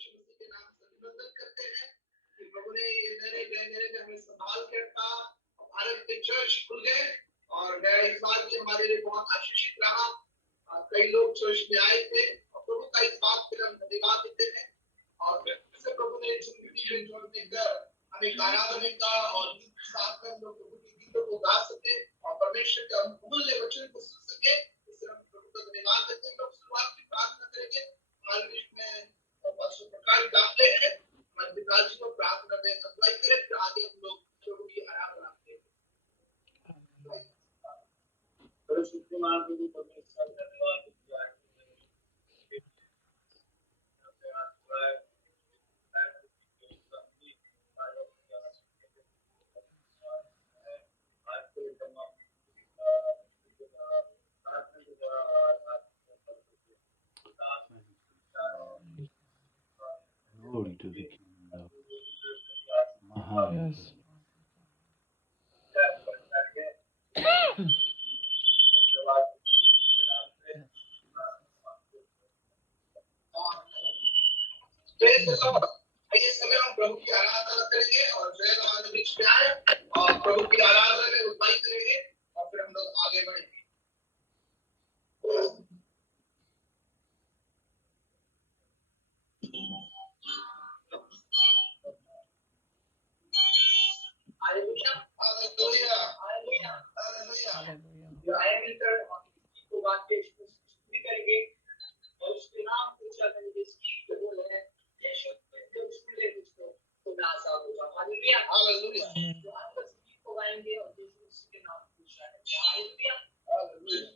यीशु मसीह के नाम से अभिनंदन करते हैं कि प्रभु ने ये नए में हमें संभाल के रखा। भारत के चर्च खुल गए और इस बात भी हमारे लिए बहुत आशीषित रहा। कई लोग चर्च में आए थे और प्रभु का इस बात पर हम धन्यवाद देते हैं। और फिर से प्रभु ने जिंदगी में जोड़ने कर हमें आराधना का और साथ में हम लोग प्रभु के गीतों को गा सके और परमेश्वर के अमूल्य वचन को सुन सके। इससे हम प्रभु का धन्यवाद देते हैं। लोग शुरुआत की प्रार्थना करेंगे। हमारे बीच में पास्टर प्रकाश दाखले हैं, हमारे पिताजी को प्रार्थना में अगुवाई करें, फिर आगे हम लोग प्रभु की आराधना करेंगे। परिशुद्ध कुमार प्रभु परमेश्वर धन्यवाद Glory to the King of Maha. Yes. इस समय हम प्रभु की आराधना करेंगे और जय हमारे बीच में आए और प्रभु की आराधना में उपाय करेंगे और फिर हम लोग आगे बढ़ेंगे। Hallelujah hallelujah hallelujah hallelujah. आए मिलकर हम को वाक्य करेंगे और उसके नाम से चलेंगे। इसकी बोल है यीशु के उसके लिए तो नासा होगा। Hallelujah hallelujah. तो हम बस को गाएंगे और यीशु के नाम से चलेंगे। Hallelujah hallelujah.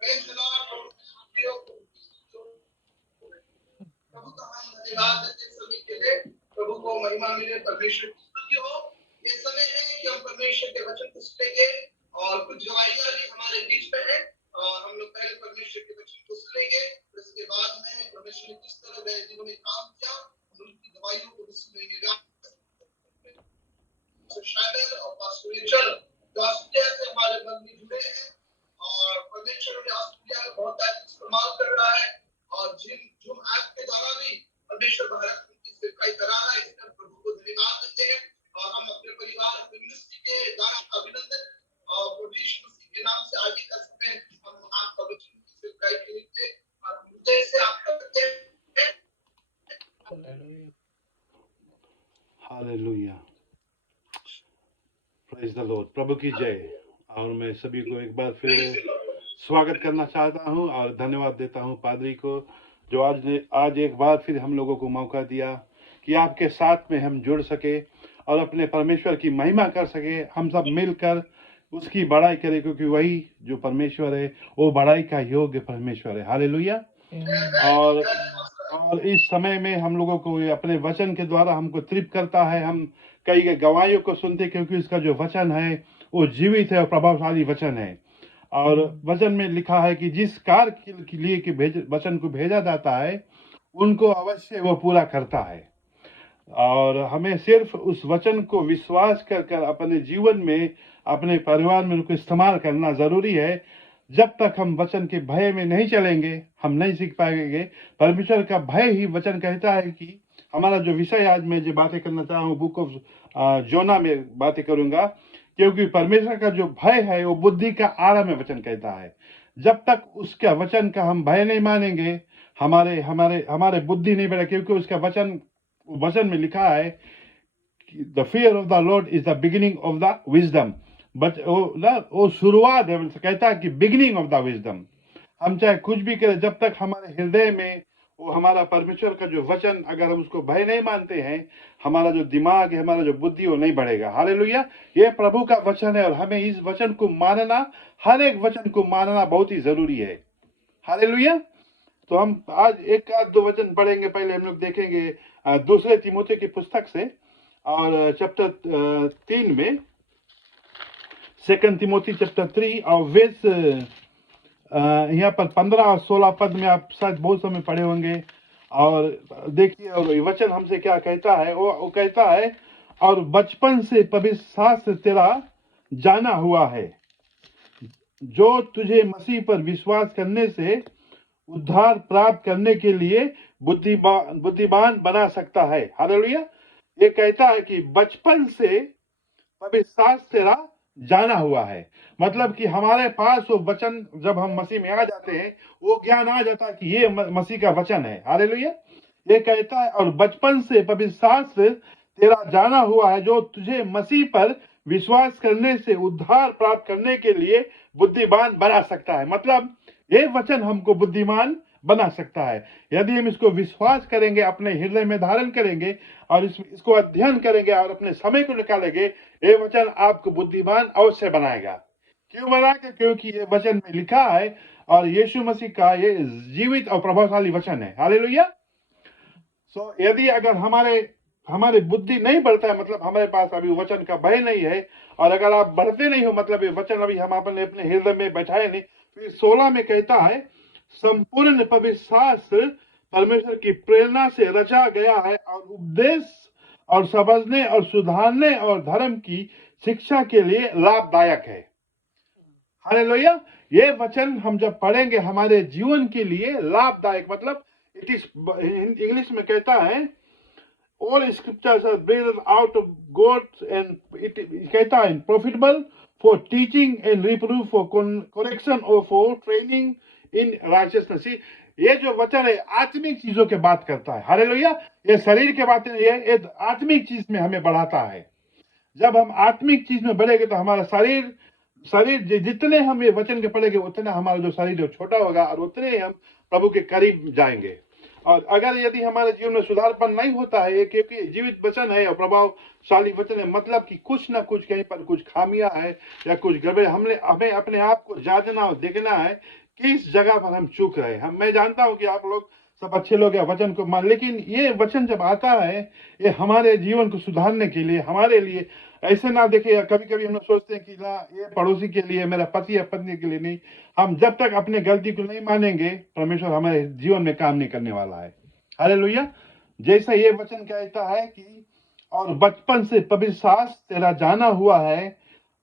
Praise the Lord. प्रभु का हम धन्यवाद देते हैं सभी के लिए। प्रभु को महिमा मिले, परमेश्वर की स्तुति हो। ये समय है कि हम परमेश्वर के वचन को सुनेंगे और कुछ गवाहियां भी हमारे बीच में है और हम लोग पहले परमेश्वर के वचन को सुनेंगे, उसके बाद में परमेश्वर ने किस तरह मेरे जीवन में काम किया उनकी गवाहियों को भी सुनेंगे। शामिल और पास्टर रिचल जो ऑस्ट्रेलिया से हमारे मन में जुड़े हैं और परमेश्वर ने ऑस्ट्रेलिया में बहुत अच्छा इस्तेमाल कर रहा है और जूम ऐप के द्वारा भी परमेश्वर भारत की सेवकाई करा रहा है। इसमें प्रभु को धन्यवाद देते हैं और हम अपने परिवार अपने मिनिस्ट्री के द्वारा अभिनंदन और प्रभु यीशु मसीह के नाम से आगे का समय हम आपका वचन की सेवकाई के लिए और हृदय से आपका करते हैं। Hallelujah, praise the lord. प्रभु की जय। और मैं सभी को एक बार फिर स्वागत करना चाहता हूं और धन्यवाद देता हूं पादरी को जो आज एक बार फिर हम लोगों को मौका दिया कि आपके साथ में हम जुड़ सके और अपने परमेश्वर की महिमा कर सके। हम सब मिलकर उसकी बड़ाई करें क्योंकि वही जो परमेश्वर है वो बड़ाई का योग्य परमेश्वर है। हालेलुया। और इस समय में हम लोगों को अपने वचन के द्वारा हमको तृप्त करता है। हम कई गवाहियों को सुनते क्योंकि उसका जो वचन है वो जीवित है और प्रभावशाली वचन है। और वचन में लिखा है कि जिस कार्य के लिए कि वचन को भेजा जाता है उनको अवश्य वो पूरा करता है। और हमें सिर्फ उस वचन को विश्वास कर अपने जीवन में अपने परिवार में उनको इस्तेमाल करना जरूरी है। जब तक हम वचन के भय में नहीं चलेंगे हम नहीं सीख पाएंगे। परमेश्वर का भय ही वचन कहता है कि हमारा जो विषय आज मैं जो बातें करना चाह रहा हूँ बुक ऑफ जोना में बातें करूंगा क्योंकि परमेश्वर का जो भय है वो बुद्धि का आरंभ है। वचन कहता है जब तक उसका वचन का हम भय नहीं मानेंगे हमारे हमारे हमारे बुद्धि नहीं बढ़े क्योंकि उसका वचन में लिखा है the fear of the Lord is the beginning of the wisdom. But वो शुरुआत है, कहता है कि बिगिनिंग ऑफ द विजडम। हम चाहे कुछ भी करें जब तक हमारे हृदय में वो हमारा परमेश्वर का जो वचन अगर हम उसको भय नहीं मानते हैं हमारा जो दिमाग है हमारा जो बुद्धि वो नहीं बढ़ेगा। हालेलुया। ये प्रभु का वचन है और हमें इस वचन को मानना हर एक वचन को मानना बहुत ही जरूरी है। हालेलुया। तो हम आज एक आध दो वचन पढ़ेंगे। पहले हम लोग देखेंगे दूसरे तीमुथियुस की पुस्तक से और चैप्टर 3 में 2 तीमुथियुस चैप्टर 3 और वेस यहाँ पर 15 और 16 पद में आप शायद बहुत समय पढ़े होंगे। और देखिए और वचन हमसे क्या कहता है। वो कहता है और बचपन से पवित्र शास्त्र तेरा जाना हुआ है जो तुझे मसीह पर विश्वास करने से उद्धार प्राप्त करने के लिए बुद्धिमान बना सकता है। हालेलुया। ये कहता है कि बचपन से पवित्र शास्त्र तेरा जाना हुआ है मतलब कि हमारे पास वो वचन जब हम मसीह में आ जाते हैं वो ज्ञान आ जाता है कि ये मसीह का वचन है। हालेलुया। ये कहता है और बचपन से पवित्र शास्त्र तेरा जाना हुआ है जो तुझे मसीह पर विश्वास करने से उद्धार प्राप्त करने के लिए बुद्धिमान बना सकता है। मतलब ये वचन हमको बुद्धिमान बना सकता है। यदि हम इसको विश्वास करेंगे, अपने हृदय में धारण करेंगे और इसको अध्ययन करेंगे और अपने समय को निकालेंगे, ये वचन आपको बुद्धिमान अवश्य बनाएगा। क्यों बनाएगा? क्योंकि ये वचन में लिखा है और यीशु मसीह का ये जीवित और प्रभावशाली वचन है। हालेलुया। सो यदि अगर हमारे बुद्धि नहीं बढ़ता है, मतलब हमारे पास अभी वचन का भय नहीं है, और अगर आप बढ़ते नहीं हो, मतलब ये वचन अभी हम अपने हृदय में बैठाए नहीं। फिर 16 में कहता है, संपूर्ण पवित्र शास्त्र परमेश्वर की प्रेरणा से रचा गया है और उपदेश और समझने और सुधारने और धर्म की शिक्षा के लिए लाभदायक है। हालेलुया। ये वचन हम जब पढ़ेंगे हमारे जीवन के लिए लाभदायक, मतलब इट इज, इंग्लिश में कहता है all scriptures are breathed out of God and it कहता है profitable for teaching and reproof, for correction or for training in righteousness। ये जो वचन है आत्मिक चीजों के बात करता है। हालेलुया। ये शरीर के बातें नहीं है, ये आत्मिक चीज में हमें बढ़ाता है। जब हम आत्मिक चीज में बढ़ेंगे तो हमारा शरीर जितने हम ये वचन के पढ़ेंगे उतना हमारा जो शरीर छोटा होगा और उतने हम प्रभु के करीब जाएंगे। और अगर यदि हमारे जीवन में सुधारपन नहीं होता है, क्योंकि जीवित वचन है और प्रभावशाली वचन है, मतलब कि कुछ ना कुछ कहीं पर कुछ खामियां है या कुछ गड़बड़, हमें अपने आप को जांचना और देखना है किस जगह पर हम चूक रहे हैं। मैं जानता हूं कि आप लोग सब अच्छे लोग हैं, वचन को मान, लेकिन ये वचन जब आता है ये हमारे जीवन को सुधारने के लिए, हमारे लिए। ऐसे ना देखे, कभी कभी हम लोग सोचते हैं कि ना ये पड़ोसी के लिए, मेरा पति या पत्नी के लिए नहीं। हम जब तक अपने गलती को नहीं मानेंगे, परमेश्वर हमारे जीवन में काम नहीं करने वाला है। हालेलुया। जैसा ये वचन कहता है कि और बचपन से पवित्र शास्त्र तेरा जाना हुआ है,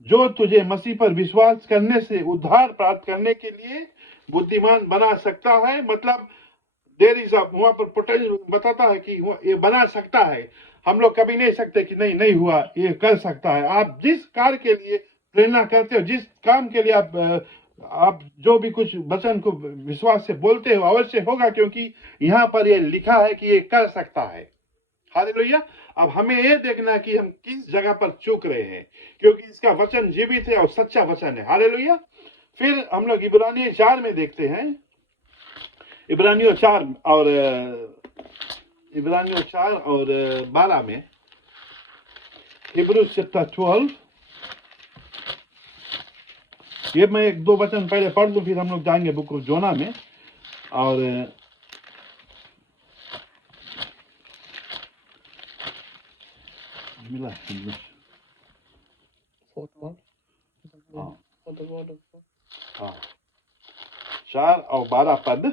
जो तुझे मसीह पर विश्वास करने से उद्धार प्राप्त करने के लिए बुद्धिमान बना सकता है। मतलब देर इज वहां पर पोटेंशियल बताता है कि ये बना सकता है। हम लोग कभी नहीं सकते कि नहीं हुआ, ये कर सकता है। आप जिस कार्य के लिए प्रेरणा करते हो, जिस काम के लिए आप जो भी कुछ वचन को विश्वास से बोलते हो, अवश्य होगा, क्योंकि यहाँ पर ये लिखा है कि ये कर सकता है। हालेलुया। अब हमें ये देखना कि हम किस जगह पर चूक रहे हैं, क्योंकि इसका वचन जीवित है और सच्चा वचन है। हालेलुया। फिर हम लोग इब्रानियों 4 में देखते हैं, इब्रानियों 4 और 12 में, हिब्रूज चैप्टर 12। ये मैं 1-2 वचन पहले पढ़ दूं, फिर हम लोग जाएंगे बुक ऑफ जोना में। और मिला हाँ 4 और 12 पद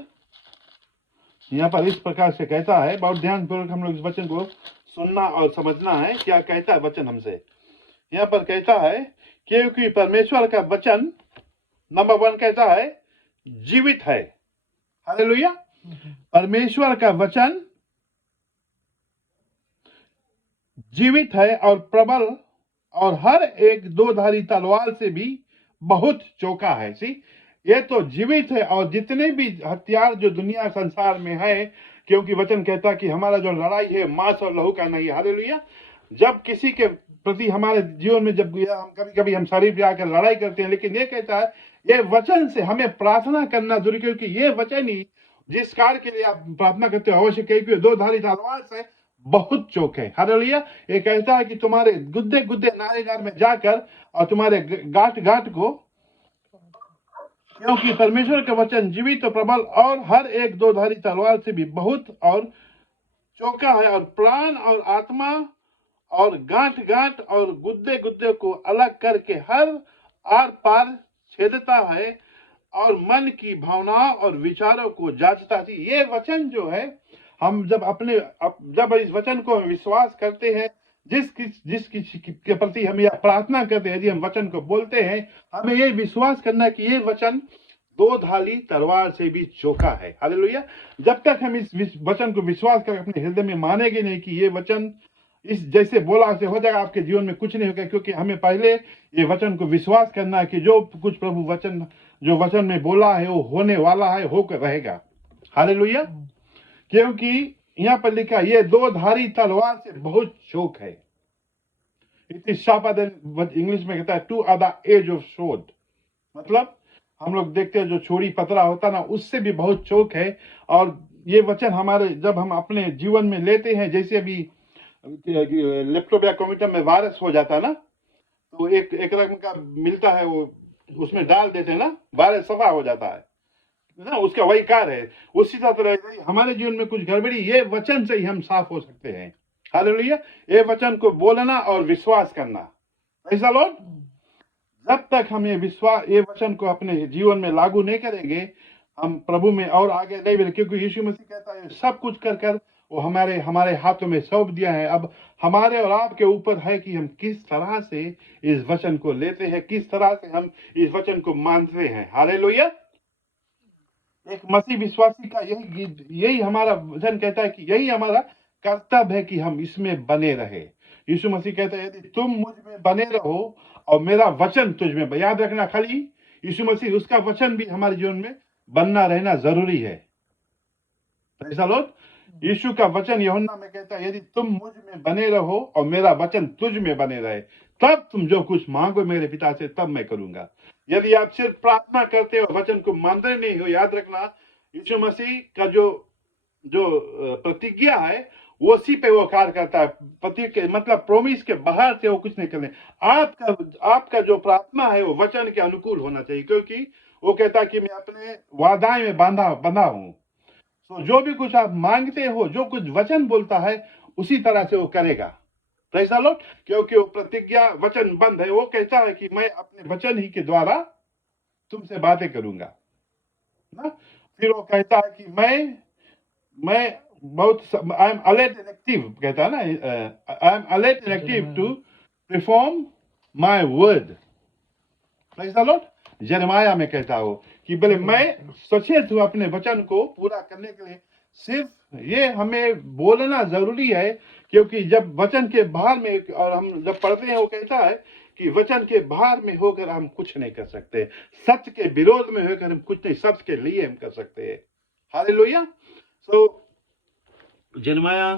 यहाँ पर इस प्रकार से कहता है। बहुत ध्यानपूर्वक हम लोग इस वचन को सुनना और समझना है, क्या कहता है वचन हमसे। यहाँ पर कहता है, क्योंकि परमेश्वर का वचन नंबर 1 कहता है जीवित है। हालेलुया। परमेश्वर का वचन जीवित है और प्रबल और हर एक 2-धारी तलवार से भी बहुत चौका है। ये तो जीवित है, और जितने भी हथियार जो दुनिया संसार में है, क्योंकि वचन कहता कि हमारा जो लड़ाई है मांस और लहू का नहीं है। हालेलुया। जब किसी के प्रति हमारे जीवन में जब कभी हम शरीर पे आकर लड़ाई करते हैं, लेकिन ये कहता है ये वचन से हमें प्रार्थना करना जरूरी, क्योंकि ये वचन ही जिस कार्य के लिए आप प्रार्थना करते हो अवश्य, क्योंकि 2-धारी तलवार से बहुत चौक है। हालेलुया। ये कहता है कि तुम्हारे गुद्दे नारे में जाकर और तुम्हारे गांठ को, क्योंकि परमेश्वर का वचन जीवित और प्रबल और हर एक 2-धारी तलवार से भी बहुत और चौका है, और प्राण और आत्मा और गांठ और गुद्दे को अलग करके हर आर पार छेदता है और मन की भावनाओं और विचारों को जांचता है। ये वचन जो है, हम जब इस वचन को हम विश्वास करते हैं, जिस के प्रति हम यह प्रार्थना करते हैं, यदि हम वचन को बोलते हैं, हमें ये विश्वास करना कि ये वचन 2-धारी तलवार से भी चौका है। हालेलुया। जब तक हम इस वचन को विश्वास कर अपने हृदय में मानेंगे नहीं कि ये वचन इस जैसे बोला से हो जाएगा, आपके जीवन में कुछ नहीं होगा, क्योंकि हमें पहले ये वचन को विश्वास करना है कि जो कुछ प्रभु वचन जो वचन में बोला है वो होने वाला है, होकर रहेगा। हालेलुया। क्योंकि यहाँ पर लिखा ये 2-धारी तलवार से बहुत चौक है। It is sharper than, English में कहता है two are the edge of sword. मतलब हम लोग देखते हैं जो छोड़ी पतरा होता ना, उससे भी बहुत चौक है। और ये वचन हमारे जब हम अपने जीवन में लेते हैं, जैसे अभी लैपटॉप या कंप्यूटर में वायरस हो जाता है ना, तो एक रकम का मिलता है, वो उसमें डाल देते हैं ना, वायरस सफा हो जाता है ना, उसका वही कार्य है। उसी तरह हमारे जीवन में कुछ गड़बड़ी, ये वचन से ही हम साफ हो सकते हैं। हालेलुया। ये वचन को बोलना और विश्वास करना। ऐसा लॉर्ड, जब तक हम ये वचन को अपने जीवन में लागू नहीं करेंगे, हम प्रभु में और आगे नहीं बढ़े। क्योंकि यीशु मसीह कहता है सब कुछ कर कर वो हमारे हमारे हाथों में सौंप दिया है। अब हमारे और आपके ऊपर है कि हम किस तरह से इस वचन को लेते हैं, किस तरह से हम इस वचन को मानते हैं। हालेलुया। एक मसीह विश्वासी का यही हमारा वचन कहता है कि यही हमारा कर्तव्य है कि हम इसमें बने रहे। यीशु मसीह कहता है, यदि तुम मुझ में बने रहो और मेरा वचन तुझ में, याद रखना, खाली यीशु मसीह, उसका वचन भी हमारे जीवन में बनना रहना जरूरी है। ऐसा लोग, यीशु का वचन यूहन्ना में कहता है, यदि तुम मुझ में बने रहो और मेरा वचन तुझ में बने रहे, तब तुम जो कुछ मांगो मेरे पिता से, तब मैं करूंगा। यदि आप सिर्फ प्रार्थना करते हो, वचन को मानते नहीं हो, याद रखना, यीशु मसीह का जो प्रतिज्ञा है वो उसी पे वो कार्य करता है। पति के मतलब प्रोमिस के बाहर से वो कुछ नहीं करने। आपका जो प्रार्थना है वो वचन के अनुकूल होना चाहिए, क्योंकि वो कहता है कि मैं अपने वादाएं में बंधा हूं। तो जो भी कुछ आप मांगते हो, जो कुछ वचन बोलता है, उसी तरह से वो करेगा। ऐसा लो, क्योंकि वो प्रतिज्ञा वचन बंद है। वो कहता है कि मैं अपने वचन ही के द्वारा तुमसे बातें करूंगा ना। फिर वो कहता है कि मैं बहुत, I am alert and active, कहता है ना, I am alert and active to perform my word. ऐसा लो, यिर्मयाह में कहता हो कि बोले मैं सचेत हूं अपने वचन को पूरा करने के लिए। सिर्फ ये हमें बोलना जरूरी है, क्योंकि जब वचन के बाहर में, और हम जब पढ़ते हैं, वो कहता है कि वचन के बाहर में होकर हम कुछ नहीं कर सकते, सत्य के विरोध में होकर हम कुछ नहीं, सत्य के लिए हम कर सकते हैं। हालेलुया। सो यिर्मयाह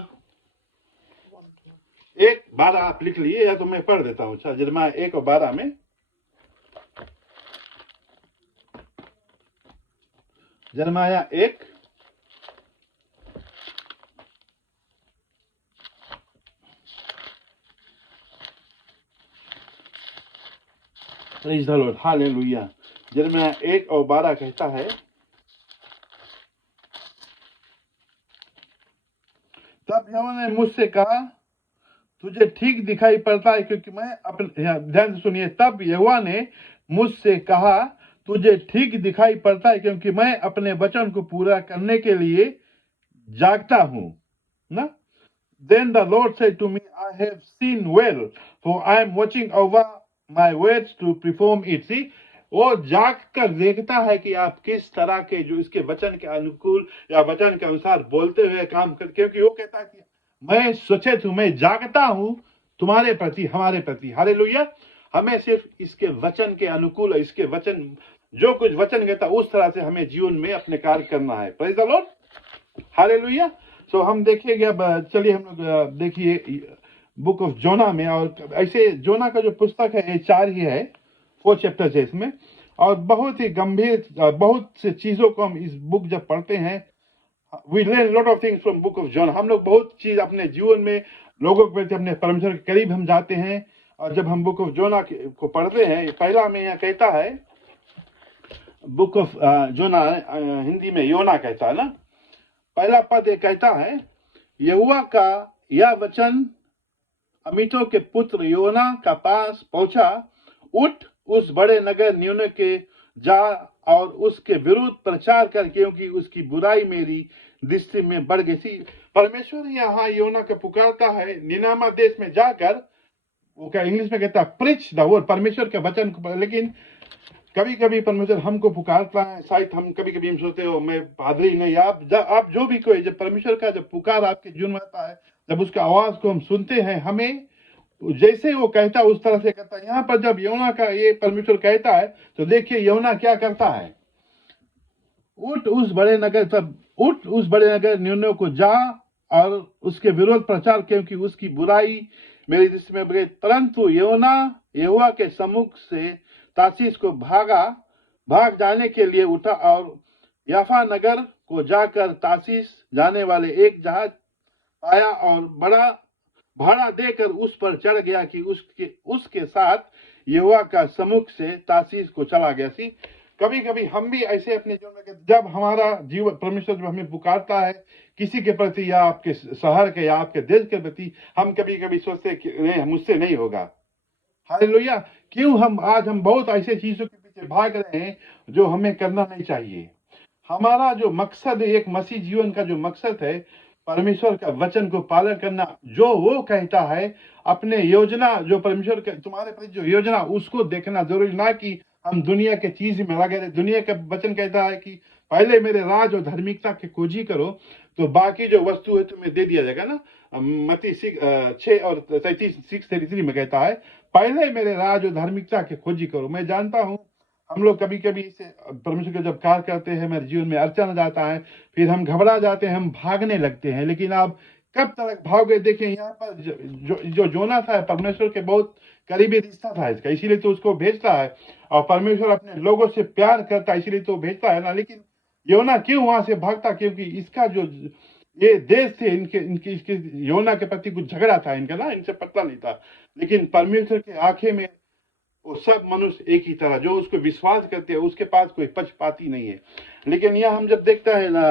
1:12 आप लिख लिए, या तो मैं पढ़ देता हूँ। अच्छा, यिर्मयाह 1:12 में, यिर्मयाह 1 प्रेज द लॉर्ड। हालेलुया। यिर्मयाह 1:12 कहता है, तब यहोवा ने मुझसे कहा, तुझे ठीक दिखाई पड़ता है क्योंकि मैं अपने, ध्यान से सुनिए, तब यहोवा ने मुझसे कहा, तुझे ठीक दिखाई पड़ता है क्योंकि मैं अपने वचन को पूरा करने के लिए जागता हूं ना। Then the Lord said to me, I have seen well, for I am watching over my words to perform it. See, वो जाग कर देखता है कि आप किस तरह के, जो इसके वचन के अनुकूल या वचन के अनुसार बोलते हुए काम कर, क्योंकि वो कहता है कि मैं सचेत हूं, मैं जागता हूं तुम्हारे प्रति, हमारे प्रति। हालेलुया। हमें सिर्फ इसके वचन के अनुकूल, इसके वचन, जो कुछ वचन कहता है, उस तरह से हमें जीवन में अपने कार्य करना है। Praise the Lord. हालेलुया। सो हम देखेंगे अब, चलिए हम लोग देखिए बुक ऑफ जोना में। और ऐसे जोना का जो पुस्तक है, ये 4 ही है, 4 चैप्टर्स है इसमें, और बहुत ही गंभीर, बहुत से चीजों को हम इस बुक जब पढ़ते हैं, we learn lot of things from book of Jonah. हम लोग बहुत चीज अपने जीवन में, लोगों के प्रति, अपने परमेश्वर के करीब हम जाते हैं। और जब हम बुक ऑफ जोना को पढ़ते हैं, पहला में यहाँ कहता है, बुक ऑफ जोना, हिंदी में योना कहता है ना, पहला पद ये कहता है, यहोवा का यह वचन अमितो के पुत्र योना का पास पहुंचा, उठ उस बड़े नगर निनवे के जा और उसके विरुद्ध प्रचार कर, क्योंकि उसकी बुराई मेरी दृष्टि में बढ़ गई। परमेश्वर यहाँ योना को पुकारता है निनामा देश में जाकर, वो क्या इंग्लिश में कहता है, प्रीच द वर्ड, परमेश्वर के वचन को। लेकिन कभी कभी परमेश्वर हमको पुकारता है, शायद हम कभी हम सोचते हो मैं पादरी नहीं। आप जो भी कोई, जब परमेश्वर का जब पुकार आपके जीवन में आता है, जब उसका आवाज को हम सुनते हैं, हमें जैसे वो कहता है उस तरह से करता है। यहाँ पर जब योना का ये परमेश्वर कहता है, तो देखिए योना क्या करता है, उठ उस बड़े नगर निनवे को जा और उसके विरोध प्रचार, क्योंकि उसकी बुराई मेरी दृष्टि में बढ़ गई। परंतु योना यहोवा के सम्मुख से तार्शीश को भागा, भाग जाने के लिए उठा और याफा नगर को जाकर ताशीश जाने वाले एक जहाज पाया और बड़ा भाड़ा देकर उस पर चढ़ गया कि उसके साथ यहोवा का सम्मुख से ताशीश को चला गया। सी कभी कभी हम भी ऐसे अपने जीवन में, जब हमारा जीवन परमेश्वर जब हमें पुकारता है किसी के प्रति या आपके शहर के या आपके देश के प्रति, हम कभी कभी सोचते कि नहीं, मुझसे नहीं होगा। हालेलुया। क्यों हम बहुत ऐसे चीजों के पीछे भाग रहे हैं जो हमें करना नहीं चाहिए। हमारा जो मकसद है, एक मसीह जीवन का जो मकसद है, परमेश्वर का वचन को पालन करना, जो वो कहता है, अपने योजना जो परमेश्वर के तुम्हारे प्रति जो योजना उसको देखना जरूरी, ना कि हम दुनिया के चीज में लगे रहे। दुनिया का वचन कहता है कि पहले मेरे राज और धार्मिकता की खोजी करो तो बाकी जो वस्तु है तुम्हें दे दिया जाएगा ना। मत्ती 6 और 33 में कहता है पहले मेरे राज और धार्मिकता की खोजी करो। मैं जानता हूं हम लोग कभी कभी इसे परमेश्वर का जब कार्य करते हैं हमारे जीवन में अड़चन आ जाता है, फिर हम घबरा जाते हैं, हम भागने लगते हैं। लेकिन आप कब तक भागोगे? देखिए यहाँ पर जो जोना था परमेश्वर के बहुत करीबी रिश्ता था इसका, इसीलिए तो उसको भेजता है। और परमेश्वर अपने लोगों से प्यार करता है इसीलिए तो भेजता है ना। लेकिन योना क्यों वहां से भागता? क्योंकि इसका जो ये देश थे इसके योना के प्रति कुछ झगड़ा था इनका ना, इनसे पता नहीं था। लेकिन परमेश्वर के आंखें में वो सब मनुष्य एक ही तरह, जो उसको विश्वास करते हैं उसके पास कोई पक्षपाती नहीं है। लेकिन यह हम जब देखता है ना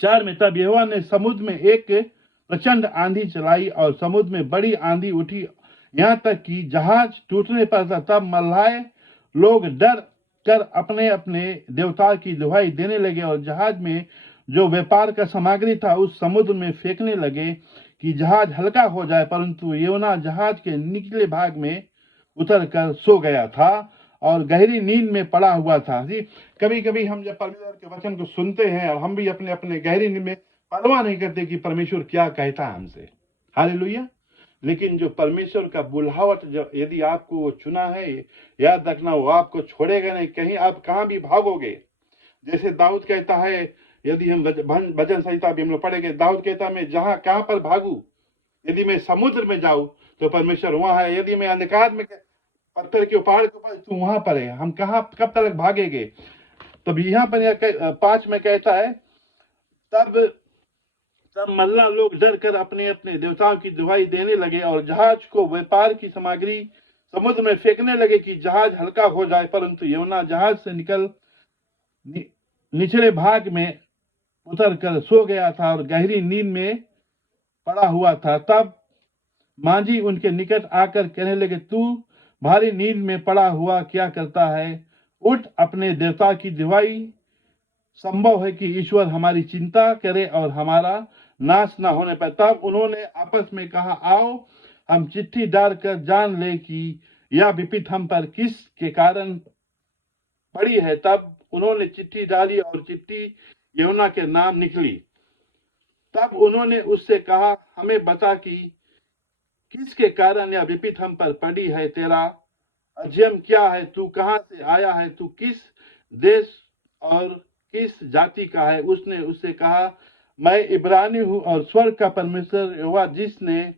4 में, तब यहोवा ने समुद्र में एक प्रचंड आंधी चलाई और समुद्र में बड़ी आंधी उठी, यहाँ तक कि जहाज टूटने पर था। तब मल्लाए लोग डर कर अपने अपने देवता की दुहाई देने लगे और जहाज में जो व्यापार का सामग्री था उस समुद्र में फेंकने लगे कि जहाज हल्का हो जाए। परंतु योना जहाज के निचले भाग में उतर कर सो गया था और गहरी नींद में पड़ा हुआ था। जी, कभी कभी हम जब परमेश्वर के वचन को सुनते हैं और हम भी अपने अपने गहरी नींद में परवाह नहीं करते कि परमेश्वर क्या कहता है हमसे। हालेलुया। लेकिन जो परमेश्वर का बुलाहट, जो यदि आपको वो चुना है, याद रखना वो आपको छोड़ेगा नहीं। कहीं आप कहाँ भी भागोगे, जैसे दाऊद कहता है, यदि हम भजन संहिता भी हम लोग पढ़ेंगे, दाऊद कहता है मैं जहां कहां पर भागू, यदि मैं समुद्र में जाऊं तो परमेश्वर वहां है, यदि मैं अंधकार में पत्थर के पहाड़ के ऊपर तो वहां पर है। हम कहां कब तक भागेंगे? तब यहाँ पर 5 में कहता है तब मल्ला लोग डर कर अपने अपने देवताओं की दुहाई देने लगे और जहाज को व्यापार की सामग्री समुद्र में फेंकने लगे कि जहाज हल्का हो जाए। परंतु योना जहाज से निकल निचले भाग में उतर कर सो गया था और गहरी नींद में पड़ा हुआ था। तब मांझी उनके निकट आकर कहने लगे, तू भारी नींद में पड़ा हुआ क्या करता है? उठ, अपने देवता की दुहाई। संभव है कि ईश्वर हमारी चिंता करे और हमारा नाश न होने पाए। तब उन्होंने आपस में कहा, आओ हम चिट्ठी डालकर जान ले कि यह विपत्ति हम पर किस के कारण पड़ी है। तब उन्होंने चिट्ठी डाली और चिट्ठी योना के नाम निकली। तब उन्होंने उससे कहा, हमें बता कि किसके कारण यह विपत्ति हम पर पड़ी है? तेरा अध्ययन क्या है? तू कहां से आया है? तू किस देश और किस जाति का है? उसने उससे कहा, मैं इब्रानी हूं और स्वर्ग का परमेश्वर यहोवा जिसने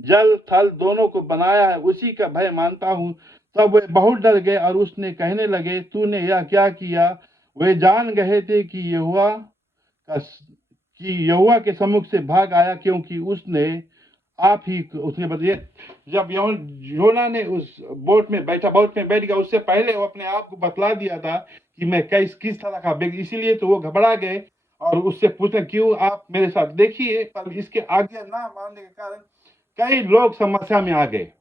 जल थल दोनों को बनाया है उसी का भय मानता हूं। तब वे बहुत डर गए और उसने कहने लगे, तूने यह क्या किया? वे जान गए थे कि यहोवा के सम्मुख से भाग आया, क्योंकि उसने बताया। जब योना ने उस बोट में बैठ गया, उससे पहले वो अपने आप को बतला दिया था कि मैं किस तरह का व्यक्ति, इसीलिए तो वो घबरा गए और उससे पूछे, क्यों आप मेरे साथ? देखिए, पर इसके आज्ञा ना मानने के कारण कई लोग समस्या में आ गए,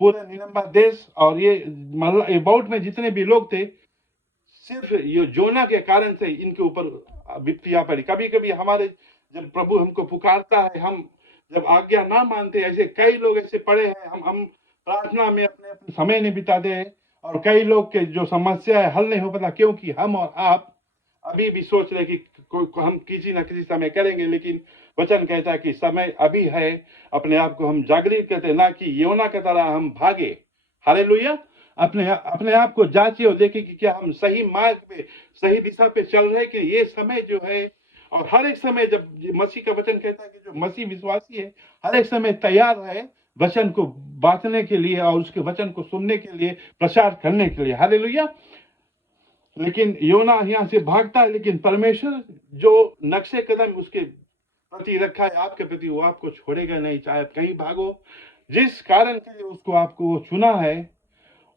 पूरे निनम्बा देश। और ये बोट में जितने भी लोग थे, सिर्फ ये जोना के कारण से इनके ऊपर विपत्तियां पड़ी। कभी कभी हमारे जब प्रभु हमको पुकारता है, हम जब आज्ञा ना मानते, ऐसे कई लोग ऐसे पड़े हैं, हम प्रार्थना में अपने समय नहीं बिताते हैं और कई लोग के जो समस्या है हल नहीं हो पाता, क्योंकि हम और आप अभी भी सोच रहे कि हम किसी न किसी समय करेंगे। लेकिन वचन कहता है कि समय अभी है, अपने आप को हम जागृत करते, ना कि योना की तरह हम भागे। हालेलुया। अपने आप को जांचिए और देखिए कि क्या हम सही मार्ग पे, सही दिशा पे चल रहे हैं कि ये समय जो है। और हर एक समय जब मसीह का वचन कहता है कि जो मसीह विश्वासी है हर एक समय तैयार रहे वचन को बांटने के लिए और उसके वचन को सुनने के लिए, प्रचार करने के लिए। हालेलुया। लेकिन योना यहाँ से भागता है, लेकिन परमेश्वर जो नक्शे कदम उसके प्रति रखा है आपके प्रति, वो आपको छोड़ेगा नहीं, चाहे आप कहीं भागो। जिस कारण के लिए उसको आपको वो चुना है,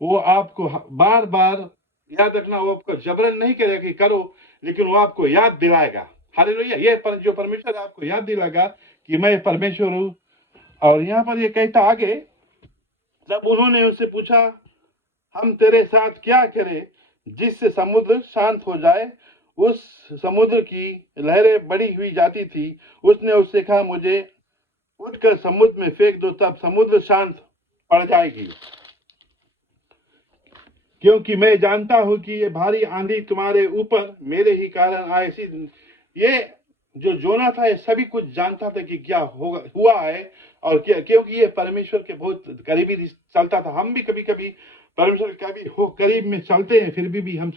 वो आपको बार बार याद रखना, वो आपको जबरन नहीं करेगा कि करो, लेकिन वो आपको याद दिलाएगा। हालेलुया। ये जो परमेश्वर आपको याद दिलाएगा कि मैं परमेश्वर हूं। और यहाँ पर ये कहता आगे, जब उन्होंने उससे पूछा हम तेरे साथ क्या करें जिससे समुद्र शांत हो जाए, उस समुद्र की लहरें बढ़ी हुई जाती थी। उसने उससे कहा मुझे उठकर समुद्र में फेंक दो, तब समुद्र शांत पड़ जाएगी, क्योंकि मैं जानता हूं कि ये भारी आंधी तुम्हारे ऊपर मेरे ही कारण आए। ये जो जोना था ये सभी कुछ जानता था कि क्या होगा, हुआ है, और क्या, क्योंकि ये परमेश्वर के बहुत करीबी चलता था। हम भी कभी कभी परमेश्वर के कभी हो करीब में चलते हैं, फिर भी हम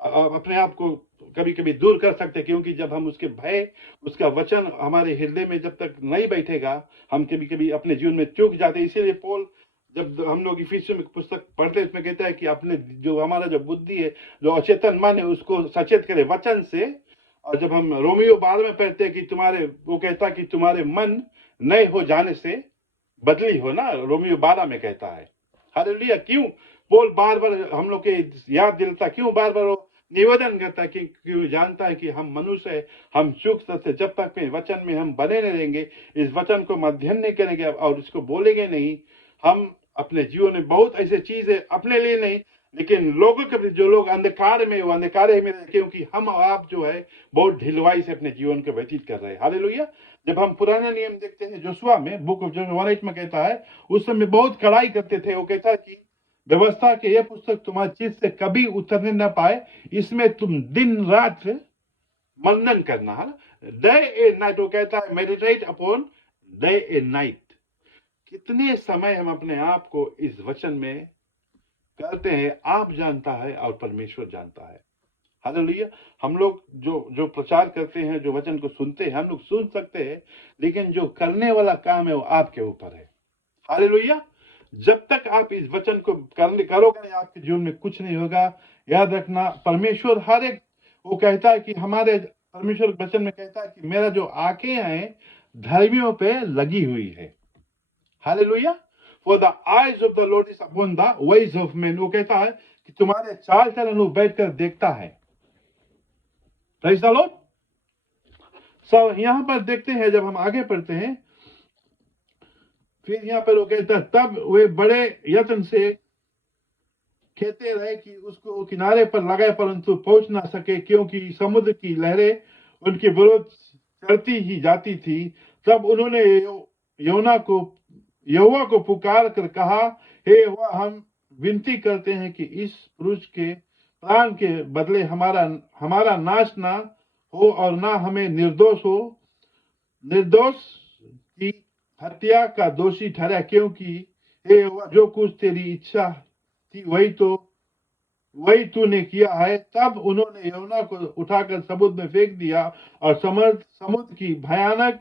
अपने आप को कभी कभी दूर कर सकते हैं, क्योंकि जब हम उसके भय, उसका वचन हमारे हृदय में जब तक नहीं बैठेगा, हम कभी कभी अपने जीवन में चूक जाते हैं। इसीलिए पौल, जब हम लोग इफिसियों में पुस्तक पढ़ते हैं, उसमें कहता है कि अपने जो हमारा जो बुद्धि है, जो अचेतन मन है, उसको सचेत करे वचन से। और जब हम रोमियो 12 में पढ़ते हैं कि तुम्हारे, वो कहता कि तुम्हारे मन नए हो जाने से बदली हो ना, रोमियो 12 में कहता है। हालेलुया। क्यों पौल बार बार हम लोग के याद दिलाता, क्यों बार बार वो निवेदन करता है? क्योंकि जानता है कि हम मनुष्य है, हम चूक सकते। जब तक में वचन में हम बने नहीं रहेंगे, इस वचन को अध्ययन नहीं करेंगे और इसको बोलेंगे नहीं, हम अपने जीवन में बहुत ऐसे चीज है, अपने लिए नहीं लेकिन लोगों के भी, जो लोग अंधकार में, वो अंधकार में रहे, क्योंकि हम आप जो है बहुत ढिलवाई से अपने जीवन को व्यतीत कर रहे हैं। हालेलुया। जब हम पुराना नियम देखते हैं, जोशुआ में, बुक ऑफ जोशुआ 1:8 में कहता है, उस समय बहुत कड़ाई करते थे। वो कहता है कि व्यवस्था के ये पुस्तक तुम्हारी चित्त से कभी उतरने न पाए, इसमें तुम दिन रात मनन करना है, डे एंड नाइट। वो कहता है meditate upon day and night. कितने समय हम अपने आप को इस वचन में करते हैं, आप जानता है और परमेश्वर जानता है। हालेलुया। हम लोग जो जो प्रचार करते हैं, जो वचन को सुनते हैं, हम लोग सुन सकते हैं, लेकिन जो करने वाला काम है वो आपके ऊपर है। हालेलुया। जब तक आप इस वचन को करोगे नहीं, आपके जीवन में कुछ नहीं होगा। याद रखना, परमेश्वर हर एक, वो कहता है कि हमारे परमेश्वर वचन में कहता है कि मेरा जो आंखें हैं धर्मियों पे लगी हुई है। Hallelujah. For the eyes of the Lord is upon the ways of man. वो कहता है कि तुम्हारे चाल चलन वो बैठकर देखता है। Praise the Lord. सो यहां पर देखते हैं, जब हम आगे पढ़ते हैं, फिर यहाँ पर वो कहता है तब वे बड़े यत्न से खेते रहे कि उसको किनारे पर लगाए, परंतु पहुंच ना सके, क्योंकि समुद्र की लहरें उनके विरोध चढ़ती ही जाती थी। तब उन्होंने यहोवा को पुकार कर कहा, हे यहोवा, हम विनती करते हैं कि इस पुरुष के प्राण के बदले हमारा नाश ना हो और ना हमें निर्दोष की हत्या का दोषी ठहरा, क्योंकि हे यहोवा, जो कुछ तेरी इच्छा थी वही तूने किया है। तब उन्होंने यमुना को उठाकर समुद्र में फेंक दिया और समुद्र की भयानक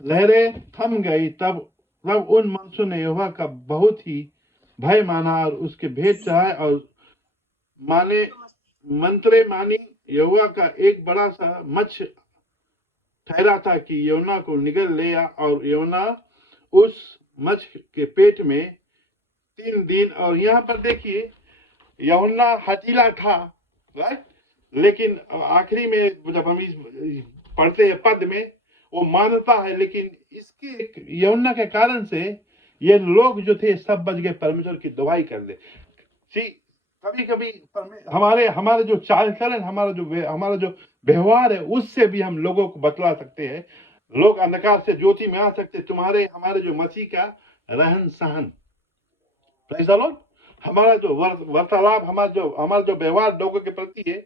लहरें थम गई। तब उन मनुष्यों ने यहोवा का बहुत ही भय माना और उसके भेंट चढ़ाए और मंत्रे मानी। यहोवा का एक बड़ा सा मत्स्य ठहरा था कि यमुना को निगल लिया, और यमुना उस मत्स्य के पेट में 3 दिन। और यहाँ पर देखिए, यूहन्ना हठीला था, राइट, लेकिन आखिरी में जब हम इस पढ़ते हैं पद में, वो मानता है, लेकिन इसके यूहन्ना के कारण से ये लोग जो थे सब बच गए, परमेश्वर की दुहाई कर दे। कभी कभी हमारे जो चाल चलन, हमारा जो व्यवहार है, उससे भी हम लोगों को बतला सकते हैं। लोग अंधकार से ज्योति में आ सकते, हमारे जो मसीह का रहन सहन, प्रेज़ द लॉर्ड, हमारा जो वार्तालाप, हमारा जो व्यवहार लोगों के प्रति है,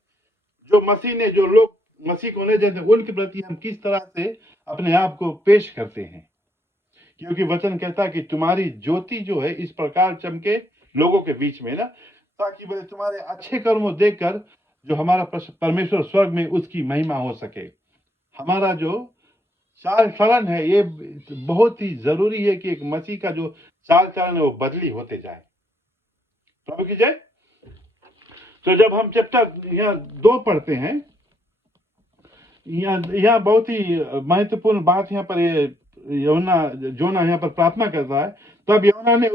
जो लोग मसीह को नहीं जानते, उनके प्रति हम किस तरह से अपने आप को पेश करते हैं। क्योंकि वचन कहता है कि तुम्हारी ज्योति जो है इस प्रकार चमके लोगों के बीच में ना, ताकि वे तुम्हारे अच्छे कर्मों देखकर जो हमारा परमेश्वर स्वर्ग में उसकी महिमा हो सके। हमारा जो चाल चलन है, ये बहुत ही जरूरी है कि एक मसीह का जो चाल चलन है वो बदली होते जाए। प्रभु की जय। तो जब हम चैप्टर यहाँ 2 पढ़ते हैं, यहाँ बहुत ही महत्वपूर्ण बात यहाँ पर ये जोना यहाँ पर प्रार्थना करता है। तब योना ने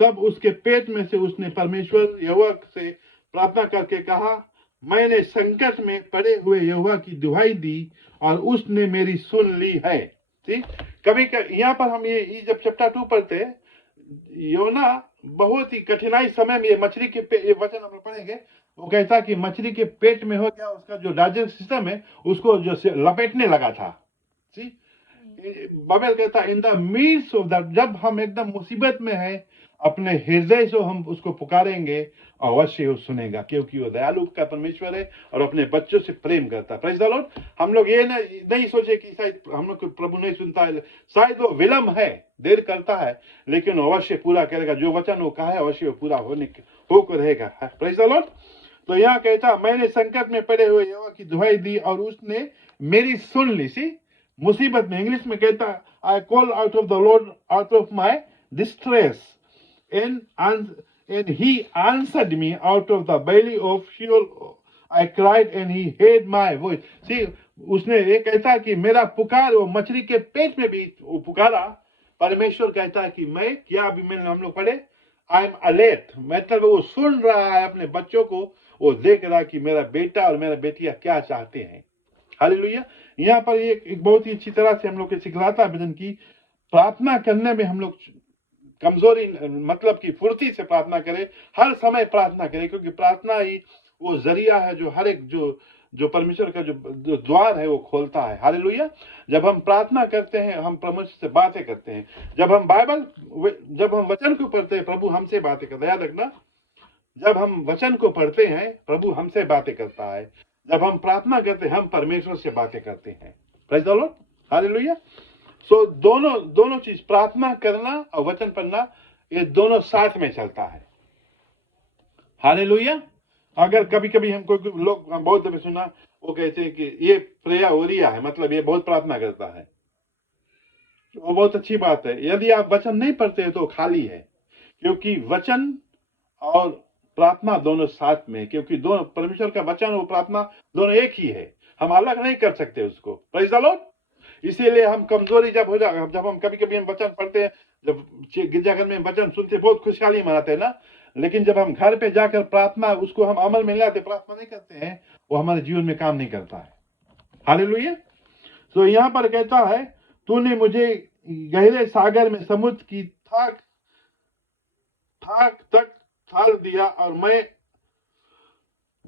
तब उसके पेट में से उसने परमेश्वर यहोवा से प्रार्थना करके कहा, मैंने संकट में पड़े हुए यहोवा की दुहाई दी और उसने मेरी सुन ली है। ठीक, कभी यहाँ पर हम ये जब चैप्टर 2 पढ़ते हैं, योना बहुत ही कठिनाई समय में, ये मछली के ये वचन हम लोग पढ़ेंगे, वो कहता कि मछली के पेट में हो गया, उसका जो डाइजेस्ट सिस्टम है उसको जो लपेटने लगा था। सी, बाइबल कहता in the midst of that, जब हम एकदम मुसीबत में है, अपने हृदय से हम उसको पुकारेंगे, अवश्य वो सुनेगा, क्योंकि वो दयालु का परमेश्वर है और अपने बच्चों से प्रेम करता है। Praise the Lord. हम लोग ये नहीं सोचे कि शायद हम लोग प्रभु नहीं सुनता है, शायद वो विलम्ब है, देर करता है, लेकिन अवश्य पूरा करेगा। जो वचन वो कहा है अवश्य वो पूरा होकर रहेगा। Praise the Lord. तो यहाँ कहता, मैंने संकट में पड़े हुए यहोवा की दुहाई दी और उसने मेरी सुन ली। सी, मुसीबत में, इंग्लिश में कहता, I call out of the Lord out of my distress and he answered me out of the belly of Sheol. I cried and he heard my voice. See, उसने ये कहता कि मेरा पुकार, वो मछली के पेट में भी वो पुकारा। परमेश्वर कहता कि मैं क्या, अभी मैंने हम लोग पढ़े, आई एम अलर्ट, मतलब वो सुन रहा है अपने बच्चों को, वो देख रहा है कि मेरा बेटा और मेरा बेटिया क्या चाहते हैं। हालेलुया। यहाँ पर एक बहुत ही अच्छी तरह से हम लोग को सिखलाता है भजन की प्रार्थना करने में हम लोग कमजोरी, मतलब कि फुर्ती से प्रार्थना करें, हर समय प्रार्थना करें, क्योंकि प्रार्थना ही वो जरिया है जो हर एक जो परमेश्वर का जो द्वार है वो खोलता है। हालेलुया। जब हम प्रार्थना करते हैं, हम परमेश्वर से बातें करते हैं। जब हम वचन को पढ़ते हैं, प्रभु हमसे बातें करता है। याद रखना, जब हम वचन को पढ़ते हैं, प्रभु हमसे बातें करता है। जब हम प्रार्थना करते हैं, हम परमेश्वर से बातें करते हैं। Praise the Lord. हालेलुया। सो दोनों चीज, प्रार्थना करना और वचन पढ़ना, ये दोनों साथ में चलता है। हालेलुया। अगर कभी कभी हम कोई लोग बहुत दफे सुना, वो कहते हैं कि ये प्रेया ओरिया है, मतलब ये बहुत प्रार्थना करता है। वो बहुत अच्छी बात है। यदि आप वचन नहीं पढ़ते तो खाली है, क्योंकि वचन और प्रार्थना दोनों साथ में, क्योंकि दोनों परमेश्वर का वचन और प्रार्थना दोनों एक ही है, हम अलग नहीं कर सकते उसको। Praise the Lord. इसीलिए हम कमजोरी जब हो जाएगा, जब हम कभी हम वचन पढ़ते हैं, जब गिरजाघर में वचन सुनते, बहुत खुशहाली मनाते हैं ना, लेकिन जब हम घर पे जाकर प्रार्थना उसको हम अमल में लाते, प्रार्थना नहीं करते हैं, वो हमारे जीवन में काम नहीं करता है। हालेलुया। तो यहाँ पर कहता है, तूने मुझे गहरे सागर में समुद्र की थाक तक ठाल दिया और मैं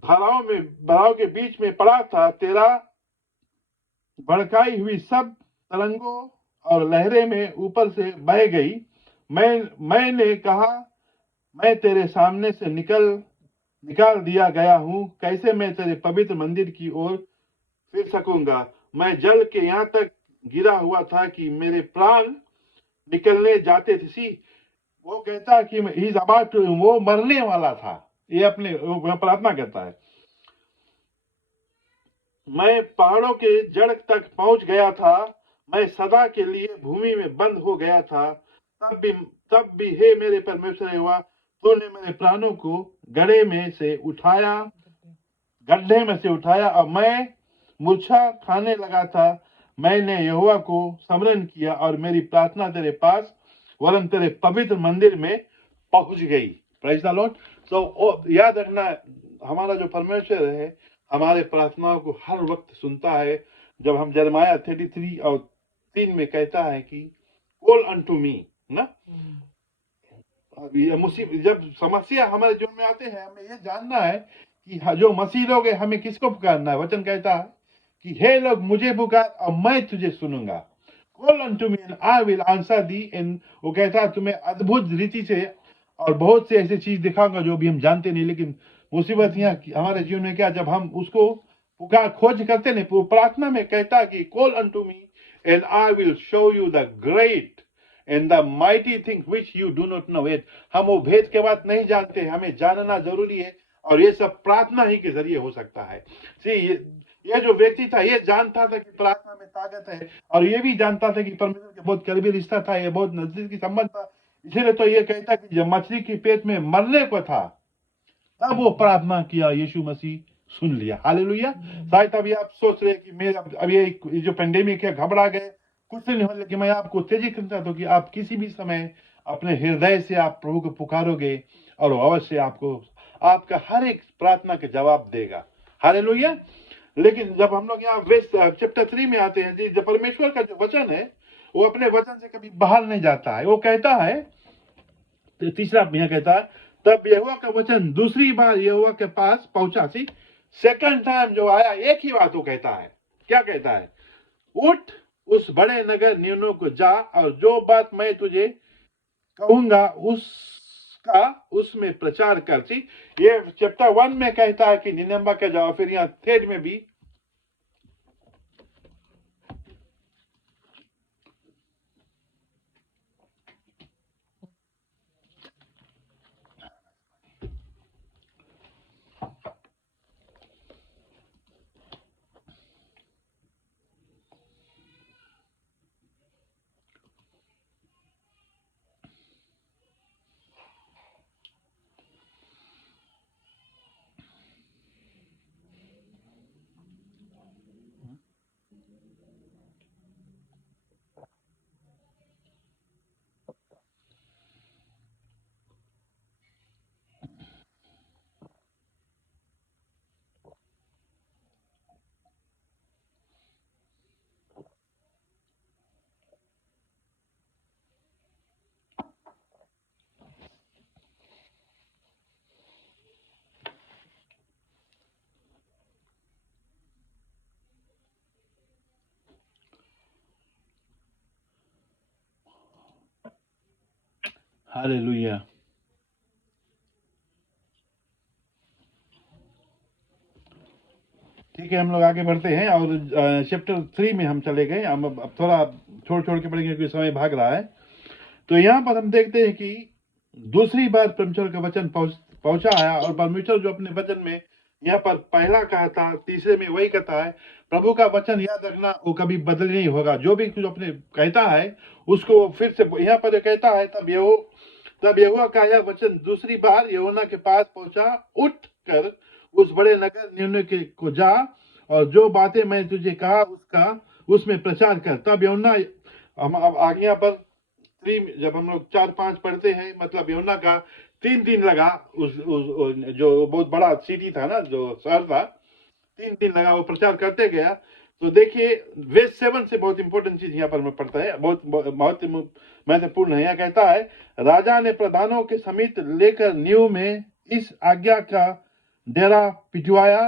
धाराओं के बीच में पड़ा था। तेरा भड़काई हुई सब तरंगों और लहरें में ऊपर से बह गई। मैंने कहा, मैं तेरे सामने से निकाल दिया गया हूं, कैसे मैं तेरे पवित्र मंदिर की ओर फिर सकूंगा। मैं जल के यहाँ तक गिरा हुआ था कि मेरे प्राण निकलने जाते थे। सी, वो कहता कि ही इज अबाउट टू, वो मरने वाला था। ये अपने प्रार्थना करता है, मैं पहाड़ों के जड़ तक पहुंच गया था, मैं सदा के लिए भूमि में बंद हो गया था। तब भी हे मेरे परमेश्वर यहोवा, तूने मेरे प्राणों को गड्ढे में से उठाया और मैं मूर्छा खाने लगा था। मैंने यहोवा को स्मरण किया और मेरी प्रार्थना तेरे पास वरन तेरे पवित्र मंदिर में पहुंच गई। Praise the Lord. सो याद रखना, हमारा जो परमेश्वर है हमारे प्रार्थनाओं को हर वक्त सुनता है। जब हम यिर्मयाह 33 और 3 में कहता है कि कॉल अनटू मी ना, जब समस्या हमारे जीवन में आते हैं, हमें ये जानना है कि जो मसीह लोग है, हमें किसको पुकारना है। वचन कहता है कि हे लोग, मुझे पुकार और मैं तुझे सुनूंगा। Call unto me and I will answer the. And वो कहता है, तुम्हें अद्भुत रीति से और बहुत से ऐसी चीज दिखाऊंगा जो भी हम जानते नहीं। लेकिन मुसीबत यहाँ हमारे जीवन में क्या, जब हम उसको पुकार खोज करते नहीं, प्रार्थना में कहता है कि call unto me and I will show you the great and the mighty thing which you do not know it. हम वो भेद के बात नहीं जानते, हमें जानना जरूरी है, और ये सब प्रार्थना ही के जरिए हो सकता है। ये जो व्यक्ति था, ये जानता था कि प्रार्थना में ताकत है, और ये भी जानता था कि परमेश्वर के बहुत करीबी रिश्ता था, ये बहुत नजदीकी संबंध था। इसीलिए तो ये कहता कि जब मछली के पेट में मरने को था, तब वो प्रार्थना किया, यीशु मसीह सुन लिया। हालेलुया। शायद अभी आप सोच रहे हैं कि मैं अब ये जो पेंडेमिक है, घबरा गए, कुछ नहीं हो, लेकिन मैं आपको तेजी करना चाहता हूँ कि आप किसी भी समय अपने हृदय से आप प्रभु को पुकारोगे और वो अवश्य आपको आपका हर एक प्रार्थना के जवाब देगा। हालेलुया। लेकिन जब हम लोग यहाँ वेस्ट चैप्टर 3 में आते हैं जी, जब परमेश्वर का जो वचन है वो अपने वचन से कभी बाहर नहीं जाता है। वो कहता है, तो तीसरा यहाँ कहता है, तब यहोवा का वचन दूसरी बार यहोवा के पास पहुंचा। सी सेकंड टाइम जो आया, एक ही बात वो कहता है। क्या कहता है? उठ, उस बड़े नगर न्यूनों को जा और जो बात मैं तुझे कहूंगा उसका उसमें प्रचार कर। सी ये चैप्टर 1 में कहता है कि निनम्बा का जाओ, फिर यहाँ थर्ड में भी हालेलुया। ठीक है, हम लोग आगे बढ़ते हैं और चैप्टर 3 में हम चले गए। हम अब थोड़ा छोड़ छोड़ के पढ़ेंगे क्योंकि समय भाग रहा है। तो यहाँ पर हम देखते हैं कि दूसरी बार परमेश्वर का वचन पहुंचा है, और परमेश्वर जो अपने वचन में यहाँ पर पहला कहा था, तीसरे में वही कहता है। प्रभु का वचन याद रखना, वो कभी बदल नहीं होगा। जो भी कुछ अपने कहता है उसको फिर से यहाँ पर कहता है, तब यहोवा का यह वचन दूसरी बार यूहन्ना के पास पहुंचा, उठ कर उस बड़े नगर निनवे को जा और जो बातें मैं तुझे कहा उसमें प्रचार कर। तब यूहन्ना, हम अब आगे यहाँ पर जब हम लोग 4-5 पढ़ते हैं, मतलब यूहन्ना का 3 दिन लगा, उस जो बहुत बड़ा सिटी था ना, जो शहर था, 3 दिन लगा वो प्रचार करते गया। तो देखिए वेस्ट 7 से बहुत इंपॉर्टेंट चीज यहाँ पर मैं पढ़ता है, बहुत बहुत महत्वपूर्ण है। यहाँ कहता है, राजा ने प्रधानों के समित लेकर न्यू में इस आज्ञा का डेरा पिटवाया,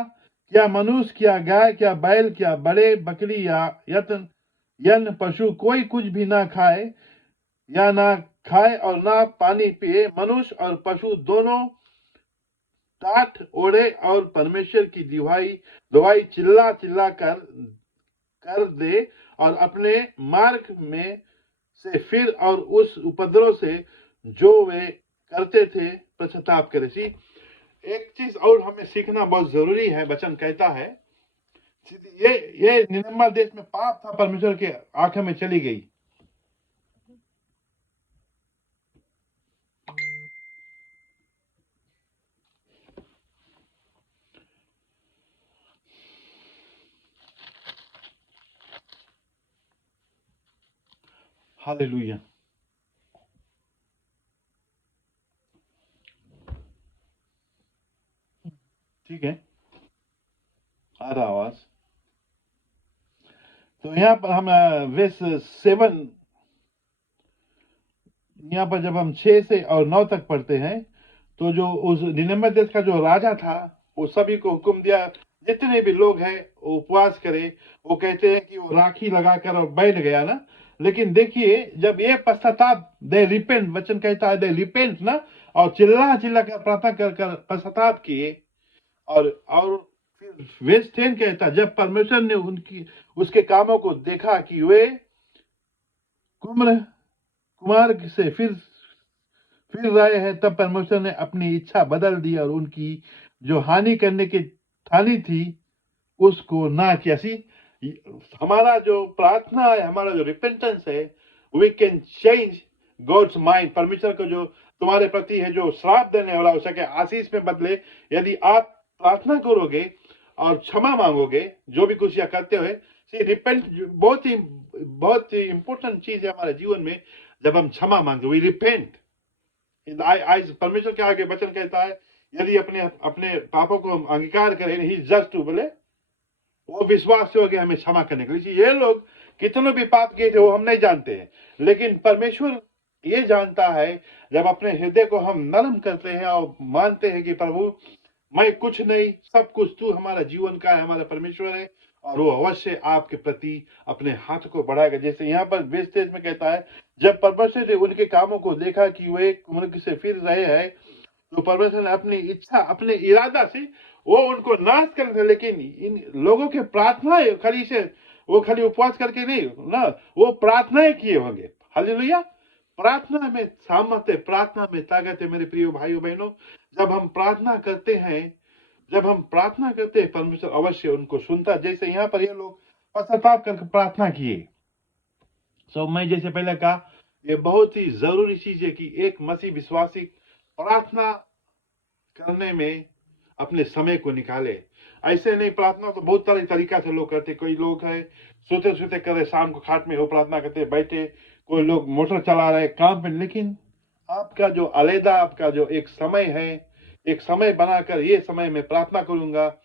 क्या मनुष्य, क्या गाय, क्या बैल, क्या बड़े बकरी या यन पशु कोई कुछ भी ना खाए या ना खाए और ना पानी पिए। मनुष्य और पशु दोनों टाट ओढ़े और परमेश्वर की दुहाई चिल्ला चिल्ला कर दे और अपने मार्ग में से फिर और उस उपद्रव से जो वे करते थे पश्चाताप करे। सी एक चीज और हमें सीखना बहुत जरूरी है। वचन कहता है, ये निनम्बा देश में पाप था, परमेश्वर के आंखों में चली गई। हालेलुया। ठीक है, आ रहा आवाज। तो यहाँ पर हम वेस 7, यहाँ पर जब हम 6 से और 9 तक पढ़ते हैं, तो जो उस निनम्बे देश का जो राजा था, वो सभी को हुक्म दिया, जितने भी लोग हैं वो उपवास करे। वो कहते हैं कि वो राखी लगाकर और बैठ गया ना। लेकिन देखिए, जब ये पश्चाताप, दे रिपेंट, वचन कहता है दे रिपेंट ना, और चिल्ला चिल्ला कर प्रार्थना कर कर पश्चाताप किए। और फिर वेस्ट 10 कहता, जब परमेश्वर ने उसके कामों को देखा कि वे कुमार से फिर रहे हैं, तब परमेश्वर ने अपनी इच्छा बदल दी और उनकी जो हानि करने की ठानी थी उसको ना किया। सी हमारा जो प्रार्थना है, हमारा जो रिपेंटेंस है, we can change God's mind, परमेश्वर को जो तुम्हारे प्रति है जो श्राप देने वाला हो सके आशीष में बदले। यदि आप प्रार्थना करोगे और क्षमा मांगोगे जो भी कुछ या करते हुए, रिपेंट बहुत ही इंपॉर्टेंट चीज है हमारे जीवन में। जब हम क्षमा मांगते वी रिपेंट, परमेश्वर के आगे वचन कहता है यदि अपने अपने पापों को हम अंगीकार करें, ही जस्ट टू, बोले वो विश्वास हो गया हमें क्षमा करने के लिए। ये लोग कितने भी पाप किए थे वो हम नहीं जानते हैं, लेकिन परमेश्वर ये जानता है। जब अपने हृदय को हम नरम करते हैं और मानते हैं कि प्रभु मैं कुछ नहीं, सब कुछ तू हमारा जीवन का है, हमारा परमेश्वर है, और वो अवश्य आपके प्रति अपने हाथ को बढ़ाएगा। जैसे यहाँ पर वेस्टेज में कहता है जब परमेश्वर ने उनके कामों को देखा कि वे मुल्क से फिर रहे हैं, तो परमेश्वर ने अपनी इच्छा, अपने इरादा से वो उनको नाश करने थे, लेकिन इन लोगों के प्रार्थना खाली से वो खाली उपवास करके नहीं ना, वो प्रार्थनाएं किए होंगे। हालेलुया। प्रार्थना में सामर्थ्य, प्रार्थना में ताकत है मेरे प्रिय भाइयों बहनों। जब हम प्रार्थना करते हैं, परमेश्वर अवश्य उनको सुनता। जैसे यहाँ पर ये लोग पश्चाताप करके प्रार्थना किए। मैं जैसे पहले कहा, ये बहुत ही जरूरी चीज है कि एक मसीह विश्वासी प्रार्थना करने में अपने समय को निकाले। ऐसे नहीं, प्रार्थना तो बहुत सारे तरीका से लोग करते। कोई लोग है सोते सोते करे, शाम को खाट में हो प्रार्थना करते बैठे, कोई लोग मोटर चला रहे काम पे। लेकिन आपका जो अलग, आपका जो एक समय है, एक समय बनाकर ये समय में प्रार्थना करूंगा,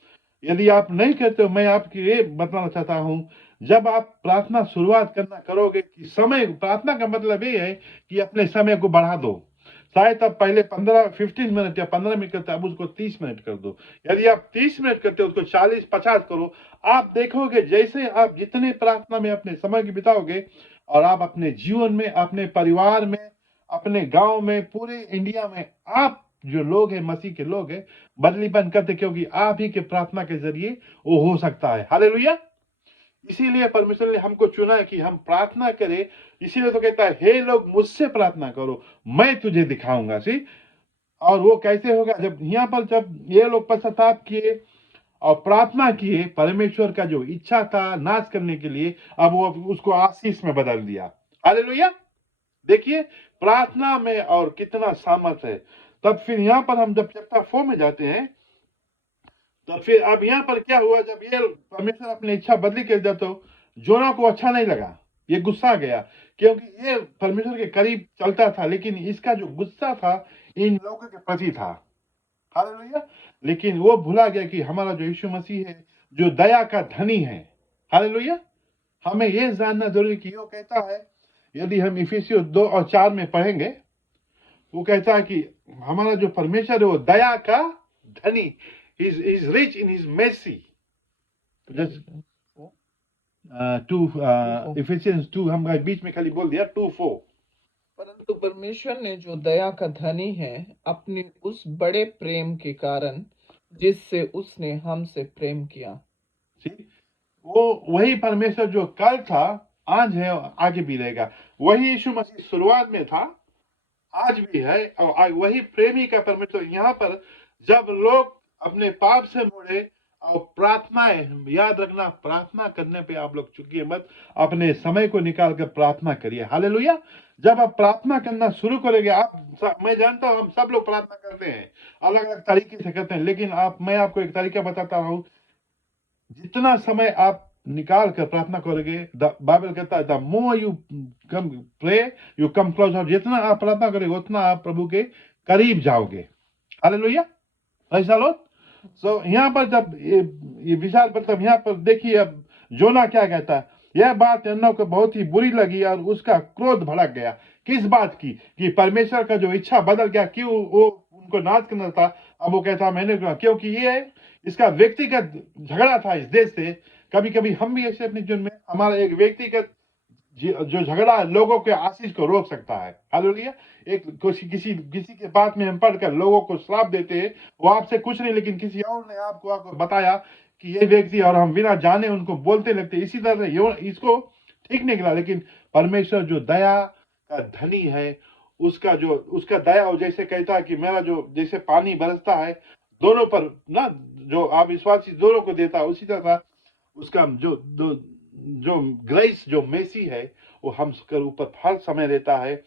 यदि आप नहीं करते हो, मैं आपकी ये बताना चाहता हूं, जब आप प्रार्थना शुरुआत करना करोगे कि समय, प्रार्थना का मतलब ये है कि अपने समय को बढ़ा दो। शायद आप पहले 15 मिनट या 15 मिनट करते, अब उसको 30 मिनट कर दो। यदि आप 30 मिनट करते हो उसको 40-50 करो। आप देखोगे जैसे आप जितने प्रार्थना में अपने समय की बिताओगे, और आप अपने जीवन में, अपने परिवार में, अपने गांव में, पूरे इंडिया में आप जो लोग हैं, मसीह के लोग हैं, बदलीपन करते, क्योंकि आप ही के प्रार्थना के जरिए वो हो सकता है। हालेलुया। इसीलिए परमेश्वर ने हमको चुना है कि हम प्रार्थना करें। इसीलिए तो कहता है हे लोग मुझसे प्रार्थना करो, मैं तुझे दिखाऊंगा। सी, और वो कैसे होगा? जब यहाँ पर जब ये लोग पश्चाताप किए और प्रार्थना किए, परमेश्वर का जो इच्छा था नाश करने के लिए, अब वो उसको आशीष में बदल दिया। हालेलुया। देखिए प्रार्थना में और कितना सामर्थ है। तब फिर यहाँ पर हम जब चैप्टर 4 में जाते हैं, तो फिर अब यहाँ पर क्या हुआ, जब ये परमेश्वर अपनी इच्छा बदली कर दिया तो जोना को अच्छा नहीं लगा, ये गुस्सा गया, क्योंकि ये परमेश्वर के करीब चलता था, लेकिन इसका जो गुस्सा था इन लोगों के प्रति था। हालेलुया। लेकिन वो भुला गया कि हमारा जो यीशु मसीह है जो दया का धनी है। हालेलुया। हमें ये जानना जरूरी कि वो कहता है, यदि हम इफिसियों 2 और 4 में पढ़ेंगे, वो कहता है कि हमारा जो परमेश्वर है वो दया का धनी, he's rich in his mercy. Just Ephesians 2 हम बीच में खाली बोल दिया 2:4। परंतु परमेश्वर ने जो दया का धनी है, अपने उस बड़े प्रेम के कारण जिससे उसने हमसे प्रेम किया। वो वही परमेश्वर जो कल था, आज है, आगे भी रहेगा। वही यीशु मसीह शुरुआत में था, आज भी है, और वही प्रेमी का परमेश्वर। यहाँ पर जब लोग अपने पाप से मुड़े और प्रार्थनाएं, याद रखना प्रार्थना करने पे आप लोग चुकिए मत, अपने समय को निकाल कर प्रार्थना करिए। हालेलुया। जब आप प्रार्थना करना शुरू करेंगे, मैं जानता हूं हम सब लोग प्रार्थना करते हैं, अलग अलग तरीके से करते हैं, लेकिन मैं आपको एक तरीका बताता हूं। जितना समय आप निकाल कर प्रार्थना करोगे, बाइबल कहता है the more you come pray you come closer. जितना आप प्रार्थना करोगे उतना आप प्रभु के करीब जाओगे। हालेलुया। ऐसा लो। यहाँ पर जब ये विशाल, मतलब यहाँ पर देखिए अब जोना क्या कहता है। यह बात यन्नो को बहुत ही बुरी लगी और उसका क्रोध भड़क गया। किस बात की? कि परमेश्वर का जो इच्छा बदल गया, क्यों वो उनको नाश करना था, अब वो कहता मैंने, क्योंकि ये इसका व्यक्तिगत झगड़ा था इस देश से। कभी कभी हम भी ऐसे अपने जीवन में, हमारा एक व्यक्तिगत जो झगड़ा लोगों के आशीष को रोक सकता है। हालेलुया। एक किसी के बात में हम पढ़कर लोगों को श्राप देते हैं, वो आपसे कुछ नहीं, लेकिन किसी और ने आपको बताया कि ये व्यक्ति, और हम बिना जाने उनको बोलते लगते। इसी तरह इसको ठीक नहीं गिला। लेकिन परमेश्वर जो दया का धनी है, उसका दया, जैसे कहता है कि मेरा जो जैसे पानी बरसता है दोनों पर ना, जो आप विश्वासी दोनों को देता है, उसी तरह उसका जो ग्रेस, जो मेसी है, वो हम ऊपर हर समय रहता है।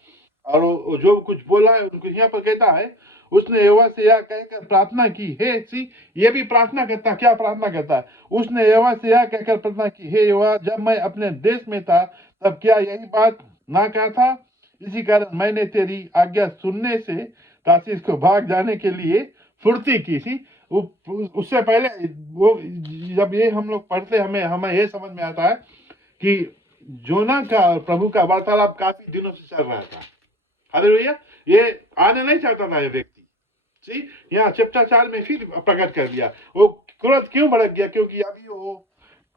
और वो जो कुछ बोला है उनको यहाँ पर कहता है, उसने यहोवा से यह कहकर प्रार्थना की, हे सी, ये भी प्रार्थना करता, क्या प्रार्थना करता है? उसने यहोवा से यह कहकर प्रार्थना की, हे यहोवा, जब मैं अपने देश में था तब क्या यही बात ना कहा था? इसी कारण मैंने तेरी आज्ञा सुनने से ताशीश को भाग जाने के लिए फुर्ती की थी। उससे पहले वो, जब ये हम लोग पढ़ते, हमें ये समझ में आता है कि जोना का और प्रभु का वार्तालाप काफी दिनों से चल रहा था। हालेलुया। ये आने नहीं चाहता था ये व्यक्ति। सी, यहाँ चैप्टर 4 में फिर प्रकट कर दिया। वो क्रोध क्यों भड़क गया? क्योंकि अभी वो,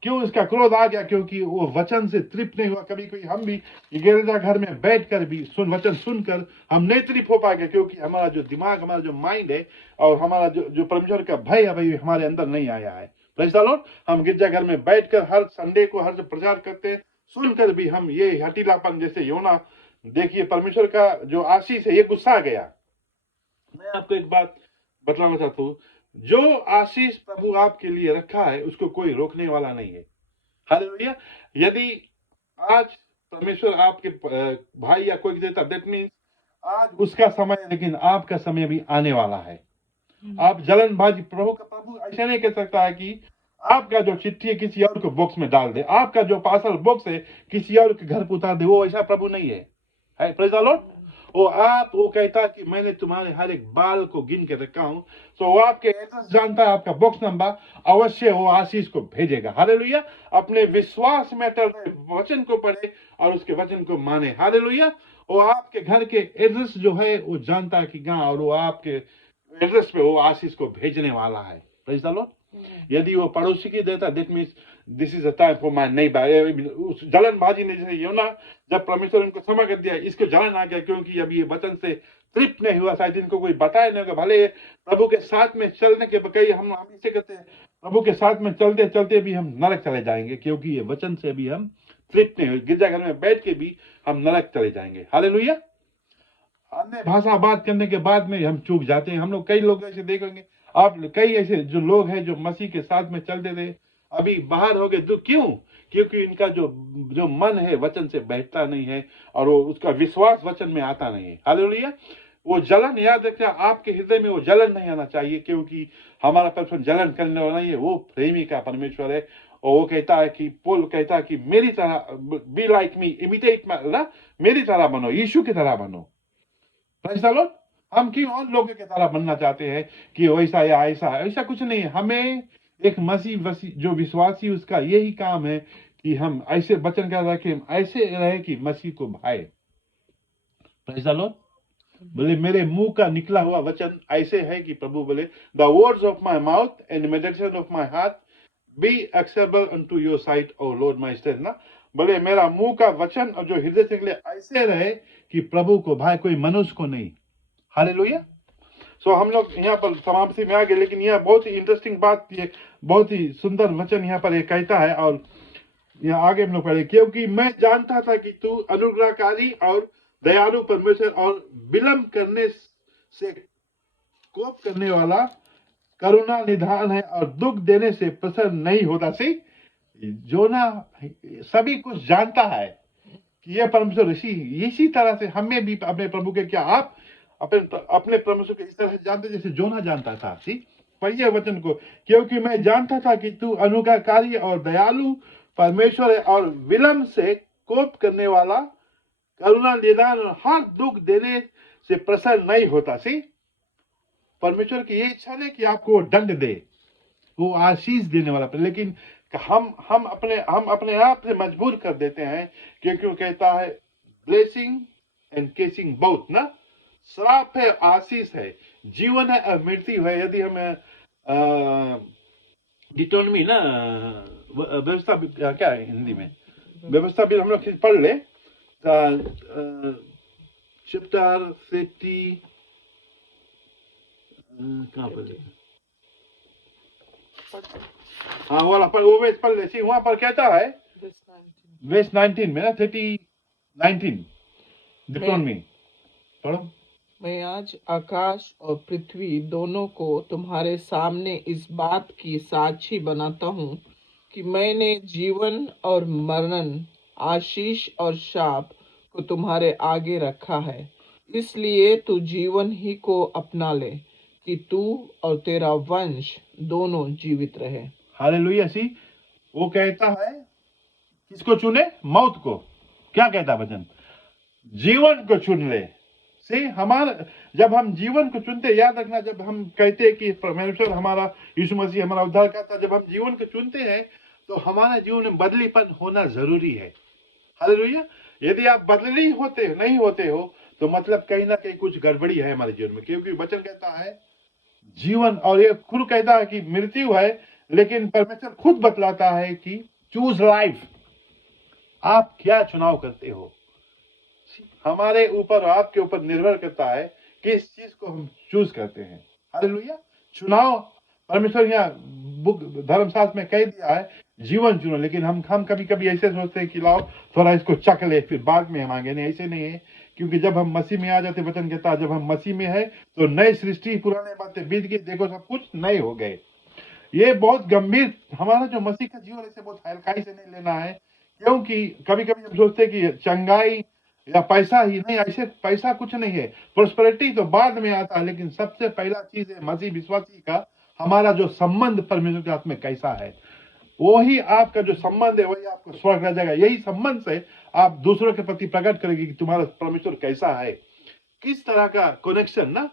क्यों इसका क्रोध आ गया? क्योंकि वो वचन से तृप्त नहीं हुआ। कभी कभी हम भी गिरजा घर में बैठकर भी वचन सुनकर हम नहीं तृप्त हो पाएंगे, क्योंकि हमारा जो दिमाग, हमारा जो माइंड है और हमारा जो परमेश्वर का भय है, भाई हमारे अंदर नहीं आया है। Praise the Lord. हम गिरजा घर में बैठकर हर संडे को हर जो प्रचार करते हैं, सुनकर भी हम ये हठीलापन, जैसे योना, देखिए परमेश्वर का जो आशीष है ये गुस्सा गया। मैं आपको एक बात बतलाना चाहता हूँ, जो आशीष प्रभु आपके लिए रखा है उसको कोई रोकने वाला नहीं है। हालेलुया। यदि आज परमेश्वर आपके भाई या कोई देता, दैट मीन्स आज उसका समय है, लेकिन आपका समय भी आने वाला है। आप जलनबाजी, प्रभु ऐसा नहीं कह सकता है कि आपका जो चिट्ठी है किसी और को बॉक्स में डाल दे, आपका जो पार्सल बॉक्स है किसी और के घर पर उतार दे। वो ऐसा प्रभु नहीं है। Praise the Lord. वो कहता है कि मैंने तुम्हारे हर एक बाल को गिन के रखा हूं। तो वो आपके एड्रेस जानता है, आपका बॉक्स नंबर, अवश्य वो आशीष को भेजेगा। हालेलुया। अपने विश्वास में अटल रहे, वचन को पढ़े और उसके वचन को माने। हालेलुया। वो आपके घर के एड्रेस जो है वो जानता है कि कहां, और वो आपके एड्रेस पे वो आशीष को भेजने वाला है। Praise the Lord. यदि वो पड़ोसी की देता, that means this is a time for my neighbour. उस जलनबाजी ने, जैसे योना, जब परमेश्वर इनको क्षमा कर दिया, इसको जलन आ गया, क्योंकि अभी ये वचन से तृप्त नहीं हुआ। शायद इनको कोई बताया नहीं होगा। भले प्रभु के साथ में चलने के बकई हम इसे कहते हैं, प्रभु के साथ में चलते चलते भी हम नरक चले जाएंगे, क्योंकि ये वचन से भी हम तृप्त नहीं हुए। गिरजाघर में बैठ के भी हम नरक चले जाएंगे। हालेलुया। अन्य भाषा बात करने के बाद में हम चूक जाते हैं। हम लोग, कई लोग ऐसे देखेंगे आप, कई ऐसे जो लोग हैं जो मसीह के साथ में चलते थे, अभी बाहर हो गए। तो क्यों? क्योंकि इनका जो मन है वचन से बैठता नहीं है, और वो उसका विश्वास वचन में आता नहीं है। हालेलुया। वो जलन, याद रखना, आपके हृदय में वो जलन नहीं आना चाहिए, क्योंकि हमारा परमेश्वर जलन करने वाला नहीं है। वो प्रेमी का परमेश्वर है। और वो कहता है कि, पौल कहता है कि मेरी तरह, बी लाइक मी, इमिटेट माई, मेरी तरह बनो, यीशु की तरह बनो। Praise the Lord. हम क्यों और लोगों की तरह बनना चाहते हैं कि वैसा या ऐसा? ऐसा कुछ नहीं है। हमें एक मसीह जो विश्वासी, उसका यही काम है कि हम ऐसे वचन का रखें, ऐसे रहे कि मसीह को भाए। Praise the Lord. बोले मेरे मुंह का निकला हुआ वचन ऐसे है कि प्रभु बोले, the words of my mouth and meditation of my heart be acceptable unto your sight, O Lord my strength. ना, बोले मेरा मुंह का वचन और जो हृदय से निकले ऐसे रहे कि प्रभु को भाई, कोई मनुष्य को नहीं। हालेलुया। सो हम लोग यहाँ पर समाप्ति में आ गए, लेकिन यह बहुत ही इंटरेस्टिंग बात, ये बहुत ही सुंदर वचन यहाँ पर कहता है। और यहाँ आगे हम लोग पढ़े, क्योंकि मैं जानता था कि तू अनुग्रहकारी और दयालु परमेश्वर और विलंब करने से कोप करने वाला, करुणा निधान है और दुख देने से प्रसन्न नहीं होता। सी, जोना सभी कुछ जानता है कि यह परमेश्वर इसी तरह से हमें भी अपने प्रभु के, क्या आप अपने परमेश्वर के इस तरह से जानते जैसे जोना जानता था। सी, पढ़िए वचन को, क्योंकि मैं जानता था कि तू अनुग्रहकारी और दयालु परमेश्वर है और विलंब से कोप करने वाला, करुणा निदान और हर दुख देने से प्रसन्न नहीं होता। सी, परमेश्वर की ये इच्छा नहीं कि आपको दंड दे, वो आशीष देने वाला, लेकिन हम अपने आप से मजबूर कर देते हैं, क्योंकि वो कहता है ब्लेसिंग एंड केसिंग बोथ। ना, श्राप है, आशीष है, जीवन है और मृत्यु है। यदि हम डिटोनमी ना, व्यवस्था क्या है हिंदी में, व्यवस्था भी हम लोग पढ़ ले, चैप्टर 30 कहाँ पर, हाँ वाला पर, वो वेस पढ़ ले। वहां पर कहता है वेस 19 में ना, 30:19 डिटोनमी पढ़ो। मैं आज आकाश और पृथ्वी दोनों को तुम्हारे सामने इस बात की साक्षी बनाता हूँ कि मैंने जीवन और मरण, आशीष और शाप को तुम्हारे आगे रखा है। इसलिए तू जीवन ही को अपना ले कि तू और तेरा वंश दोनों जीवित रहे। हालेलुया। सी वो कहता है किसको चुने? मौत को। क्या कहता वचन? जीवन को चुन ले। से हमारा जब हम जीवन को चुनते, याद रखना, जब हम कहते हैं कि परमेश्वर हमारा, यीशु मसीह हमारा उद्धार करता, जब हम जीवन को चुनते हैं तो हमारे जीवन में बदलीपन होना जरूरी है। हालेलुया। यदि आप बदली नहीं होते हो तो मतलब कहीं ना कहीं कुछ गड़बड़ी है हमारे जीवन में, क्योंकि वचन कहता है जीवन, और ये खुद कहता है कि मृत्यु है, लेकिन परमेश्वर खुद बतलाता है कि चूज लाइफ। आप क्या चुनाव करते हो, हमारे ऊपर, आपके ऊपर निर्भर करता है किस चीज को हम चूज करते हैं। हालेलुया। चुनाव परमेश्वर यहाँ बुक धर्मशास्त्र में कह दिया है जीवन चुनो, लेकिन हम कभी कभी ऐसे सोचते हैं कि लाओ थोड़ा इसको चख ले फिर बाद में मांगे। नहीं, ऐसे नहीं है, क्योंकि जब हम मसीह में आ जाते, वचन कहता है जब हम मसीह में है तो नई सृष्टि, पुराने बातें बीत गई, देखो सब कुछ नए हो गए। ये बहुत गंभीर, हमारा जो मसीह का जीवन ऐसे बहुत हल्काई से नहीं लेना है, क्योंकि कभी कभी हम सोचते हैं कि चंगाई या पैसा ही नहीं, ऐसे पैसा कुछ नहीं है, प्रोस्पेरिटी तो बाद में आता है, लेकिन सबसे पहला चीज है मसीह विश्वासी का हमारा जो संबंध परमेश्वर के साथ में कैसा है। वही आपका जो संबंध है वही आपको स्वर्ग रह जाएगा। यही संबंध से आप दूसरों के प्रति प्रकट करेंगे कि तुम्हारा परमेश्वर कैसा है, किस तरह का कनेक्शन ना,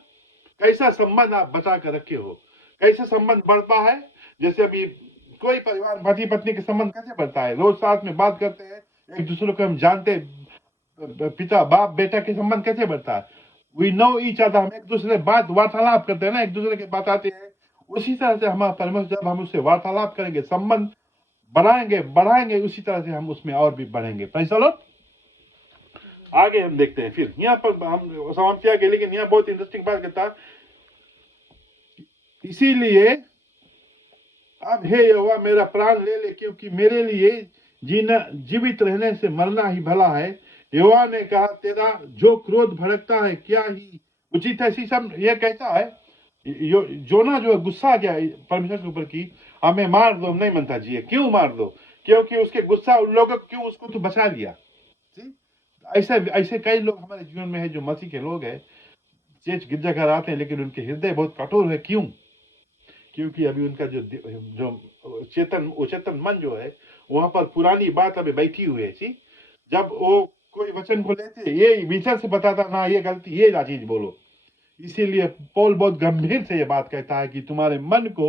कैसा संबंध आप बचा कर रखे हो, कैसे संबंध बढ़ता है। जैसे अभी कोई परिवार पति पत्नी के संबंध कैसे बढ़ता है, रोज साथ में बात करते हैं, एक दूसरे को हम जानते, पिता बाप बेटा के संबंध कैसे बढ़ता है, वी नो ईच अदर, हम एक दूसरे बात वार्तालाप करते हैं ना, एक दूसरे के बताते हैं। उसी तरह से हमारा परमेश्वर, जब हम उससे वार्तालाप करेंगे, संबंध बढ़ाएंगे, उसी तरह से हम उसमें और भी बढ़ेंगे। Praise the Lord. आगे हम देखते हैं, फिर यहाँ पर हम समाप्त किया गया, लेकिन यहाँ बहुत इंटरेस्टिंग बात कहता है, इसीलिए अब हे यहोवा मेरा प्राण ले ले, क्योंकि मेरे लिए जीवित रहने से मरना ही भला है। यहोवा ने कहा तेरा जो क्रोध भड़कता है क्या ही उचित है। सब ये कहता है जोना जो गुस्सा गया परमेश्वर के ऊपर की हमें मार दो, नहीं मनता जी, क्यों मार दो? क्योंकि उसके गुस्सा उन लोगों को, क्यों उसको तो बचा लिया। ऐसे ऐसे कई लोग हमारे जीवन में है जो मसीह के लोग हैं, चर्च गिरजाघर आते हैं, लेकिन उनके हृदय बहुत कठोर है। क्यों? क्योंकि अभी उनका जो चेतन मन जो है वहां पर पुरानी बात अभी बैठी हुई है। जब वो कोई वचन को लेते, ये विचार से बताता ना, ये गलती, ये ना चीज बोलो। इसीलिए पौल बहुत गंभीर से ये बात कहता है कि तुम्हारे मन को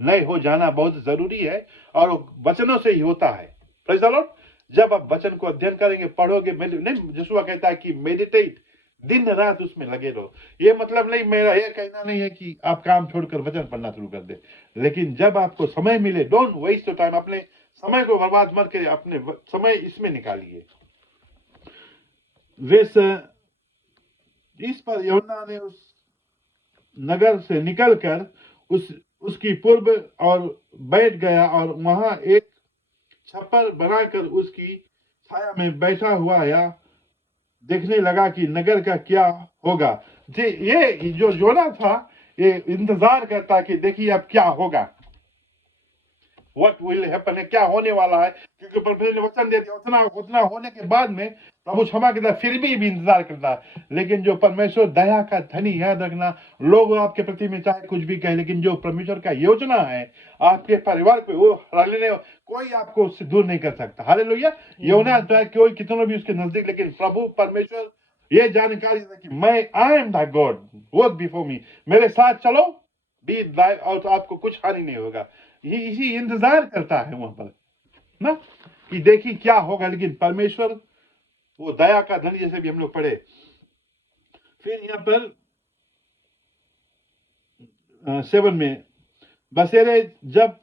नए हो जाना बहुत जरूरी है, और वचनों से ही होता है। Praise the Lord. जब आप वचन को अध्ययन करेंगे, पढ़ोगे, नहीं, यहोशुआ कहता है कि मेडिटेट, दिन रात उसमें लगे रहो। ये मतलब नहीं, मेरा ये कहना नहीं है कि आप काम छोड़कर वचन पढ़ना शुरू कर दे, लेकिन जब आपको समय मिले, डोंट वेस्ट योर टाइम, अपने समय को बर्बाद मत करिए, अपने समय इसमें निकालिए। इस पर यूहन्ना ने उस नगर से निकलकर उसकी पूर्व और बैठ गया, और वहां एक छप्पर बनाकर उसकी छाया में बैठा हुआ या देखने लगा कि नगर का क्या होगा। जी, ये जो योना था, ये इंतजार करता कि देखिए अब क्या होगा, व्हाट विल हैपन, है क्या होने वाला है, क्योंकि परमेश्वर ने वचन दे दिया। उतना होने के बाद में प्रभु क्षमा करता, फिर भी इंतजार करता है। लेकिन जो परमेश्वर दया का धनी, याद रखना, लोग आपके प्रति में चाहे कुछ भी कहे, लेकिन जो परमेश्वर का योजना है आपके परिवार पे, वो कोई आपको उससे दूर नहीं कर सकता। हालेलुया। यूहन्ना चाहे कोई कितना भी उसके नजदीक, लेकिन प्रभु परमेश्वर ये जानकारी है कि मैं I am the God, walk before me, मेरे साथ चलो, बी लाइव, और आपको कुछ हानि नहीं होगा। इसी इंतजार करता है वहां पर ना, कि देखिए क्या होगा। लेकिन परमेश्वर वो दया का धनी, जैसे भी हम लोग पढ़े। फिर यहाँ पर 7 में बसेरे जब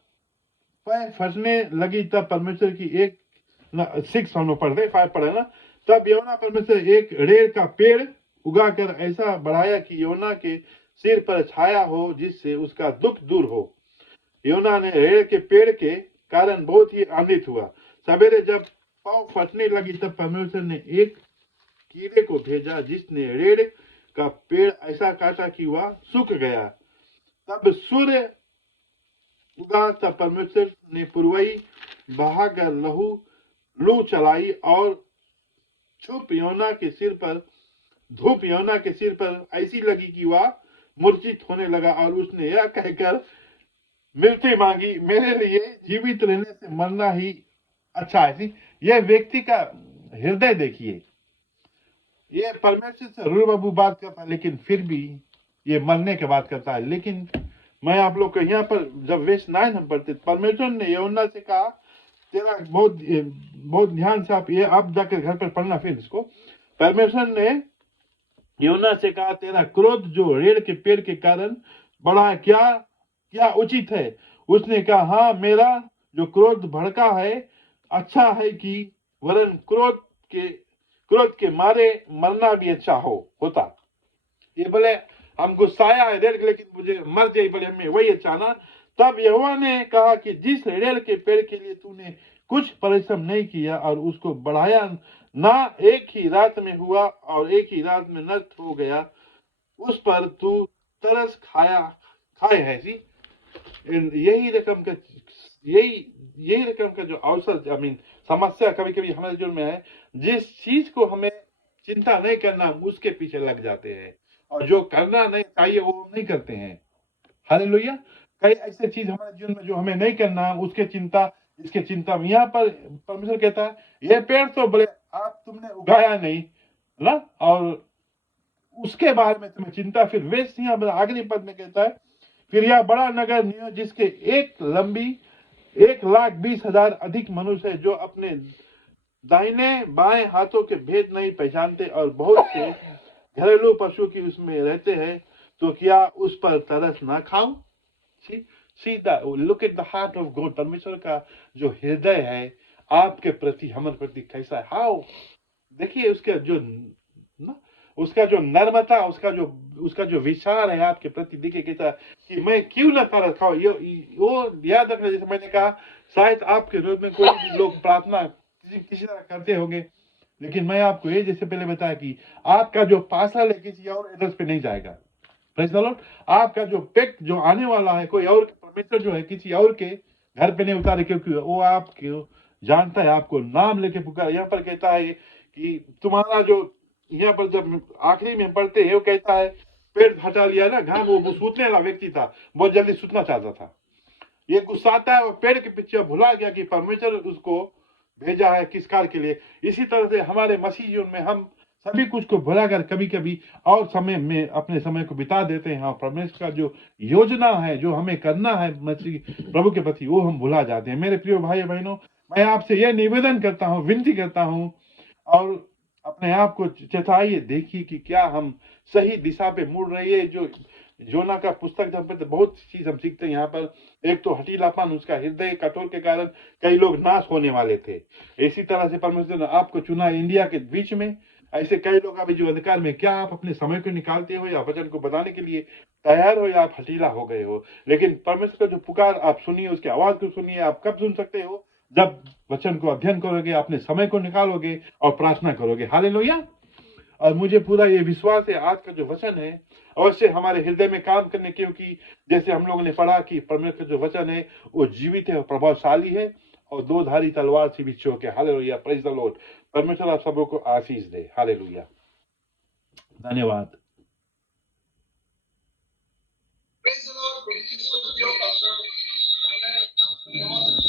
फंसने लगी, तब परमेश्वर की एक 6 हम लोग पढ़ते, 5 पढ़े ना, तब यूहन्ना परमेश्वर एक रेड़ का पेड़ उगाकर ऐसा बढ़ाया कि यूहन्ना के सिर पर छाया हो, जिससे उसका दुख दूर हो। यूहन्ना ने रेड़ के पेड़ के कारण बहुत ही आनंदित हुआ। सवेरे जब पाँव फटने लगी, तब परमेश्वर ने एक कीड़े को भेजा, जिसने रेड़ का पेड़ ऐसा काटा कि वह सूख गया। तब सूर्य उगा, तब परमेश्वर ने पुरवई बहाकर लू चलाई और छुप यूहन्ना के सिर पर धूप यूहन्ना के सिर पर ऐसी लगी कि वह मूर्छित होने लगा और उसने यह कहकर मिलती मांगी, मेरे लिए जीवित रहने से मरना ही अच्छा है। यह व्यक्ति का हृदय देखिए, ये परमेश्वर से रूबरू बात करता है, लेकिन फिर भी ये मरने के बात करता है। लेकिन मैं आप लोग को यहाँ पर जब वर्ष 9 हम पढ़ते, परमेश्वर ने यूहन्ना से कहा, तेरा बहुत ध्यान से आप जाकर घर पर पढ़ना फिर इसको। परमेश्वर ने यूहन्ना से कहा, तेरा क्रोध जो रेड़ के पेड़ के कारण बढ़ा क्या उचित है? उसने कहा, हाँ, मेरा जो क्रोध भड़का है अच्छा है कि वरन क्रोध के मारे मरना भी अच्छा होता। ये बोले हम गुस्साया है रेड़, लेकिन मुझे मर जाए बोले हमें वही अच्छा ना। तब यहोवा ने कहा कि जिस रेड़ के पेड़ के लिए तूने कुछ परिश्रम नहीं किया और उसको बढ़ाया ना, एक ही रात में हुआ और एक ही रात में नष्ट हो गया, उस पर तू तरस खाए है। यही रकम का जो अवसर समस्या कभी कभी हमारे जीवन में है, जिस चीज को हमें चिंता नहीं करना उसके पीछे लग जाते हैं, और जो करना नहीं चाहिए वो नहीं करते हैं। हालेलुया। कई ऐसे चीज हमारे जीवन में जो हमें नहीं करना, इसके चिंता में यहाँ पर परमेश्वर कहता है, यह पेड़ तो बोले आप तुमने उगाया नहीं ना, और उसके बारे में तुम्हें चिंता। फिर वेश आखिरी पद में कहता है, फिर यह बड़ा नगर नियो जिसके 1,20,000 अधिक मनुष्य है, जो अपने दाहिने बाएं हाथों के भेद नहीं पहचानते, और बहुत से घरेलू पशु की उसमें रहते हैं, तो क्या उस पर तरस ना खाऊं? Look at the heart of God. परमेश्वर का जो हृदय है आपके प्रति, हमारे प्रति कैसा है। हाउ देखिए उसका जो नर्मता, उसका जो विचार है आपके प्रति, देखिए कहता कि मैं क्यों ना तरस खाऊं। वो याद रखना, जैसे मैंने कहा, शायद आपके रोज में कोई भी लोग प्रार्थना किसी तरह करते होंगे, लेकिन मैं आपको ये जैसे पहले बताया कि आपका जो पार्सल है किसी और एड्रेस पे नहीं जाएगा। Praise the Lord. आपका जो पेट जो आने वाला है, कोई और परमेश्वर जो है किसी और के घर पे नहीं उतारे, क्योंकि वो आपको जानता है, आपको नाम लेके पुकार। यहाँ पर कहता है कि तुम्हारा जो, यहाँ पर जब आखिरी में पढ़ते हैं वो कहता है, पेट हटा लिया ना घाम। वो सूतने वाला व्यक्ति था, बहुत जल्दी सूतना चाहता था। ये गुस्साता है और पेड़ के पीछे भुला गया कि परमेश्वर उसको भेजा है किस कार्य के लिए। इसी तरह से हमारे मसीह जीवन में हम सभी कुछ को भुलाकर कभी कभी और समय में अपने समय को बिता देते हैं, और परमेश्वर का जो योजना है, जो हमें करना है मसीह प्रभु के प्रति, वो हम भुला जाते हैं। मेरे प्रिय भाई बहनों, मैं आपसे यह निवेदन करता हूँ, विनती करता हूँ, और अपने आप को चेताइए, देखिए कि क्या हम सही दिशा पे मुड़ रही है। जो योना का पुस्तक जब पढ़ते बहुत चीज हम सीखते हैं यहाँ पर। एक तो हठीलापन, उसका हृदय कठोर के कारण कई लोग नाश होने वाले थे। इसी तरह से परमेश्वर ने आपको चुना इंडिया के बीच में। ऐसे कई लोग अभी जो अधिकार में, क्या आप अपने समय को निकालते हो या वचन को बताने के लिए तैयार हो, या आप हठीला हो गए हो? लेकिन परमेश्वर का जो पुकार आप सुनिए, उसकी आवाज को सुनिए। आप कब सुन सकते हो? जब वचन को अध्ययन करोगे, अपने समय को निकालोगे और प्रार्थना करोगे। हालेलुया। और मुझे पूरा ये विश्वास है आज का जो वचन है अवश्य हमारे हृदय में काम करने, क्योंकि जैसे हम लोगों ने पढ़ा कि परमेश्वर का जो वचन है वो जीवित है और प्रभावशाली है और दो धारी तलवार से भी चौके। हालेलुया। Praise the Lord. परमेश्वर आप सबों को आशीष दे। हालेलुया। धन्यवाद। Praise the Lord. Praise the Lord.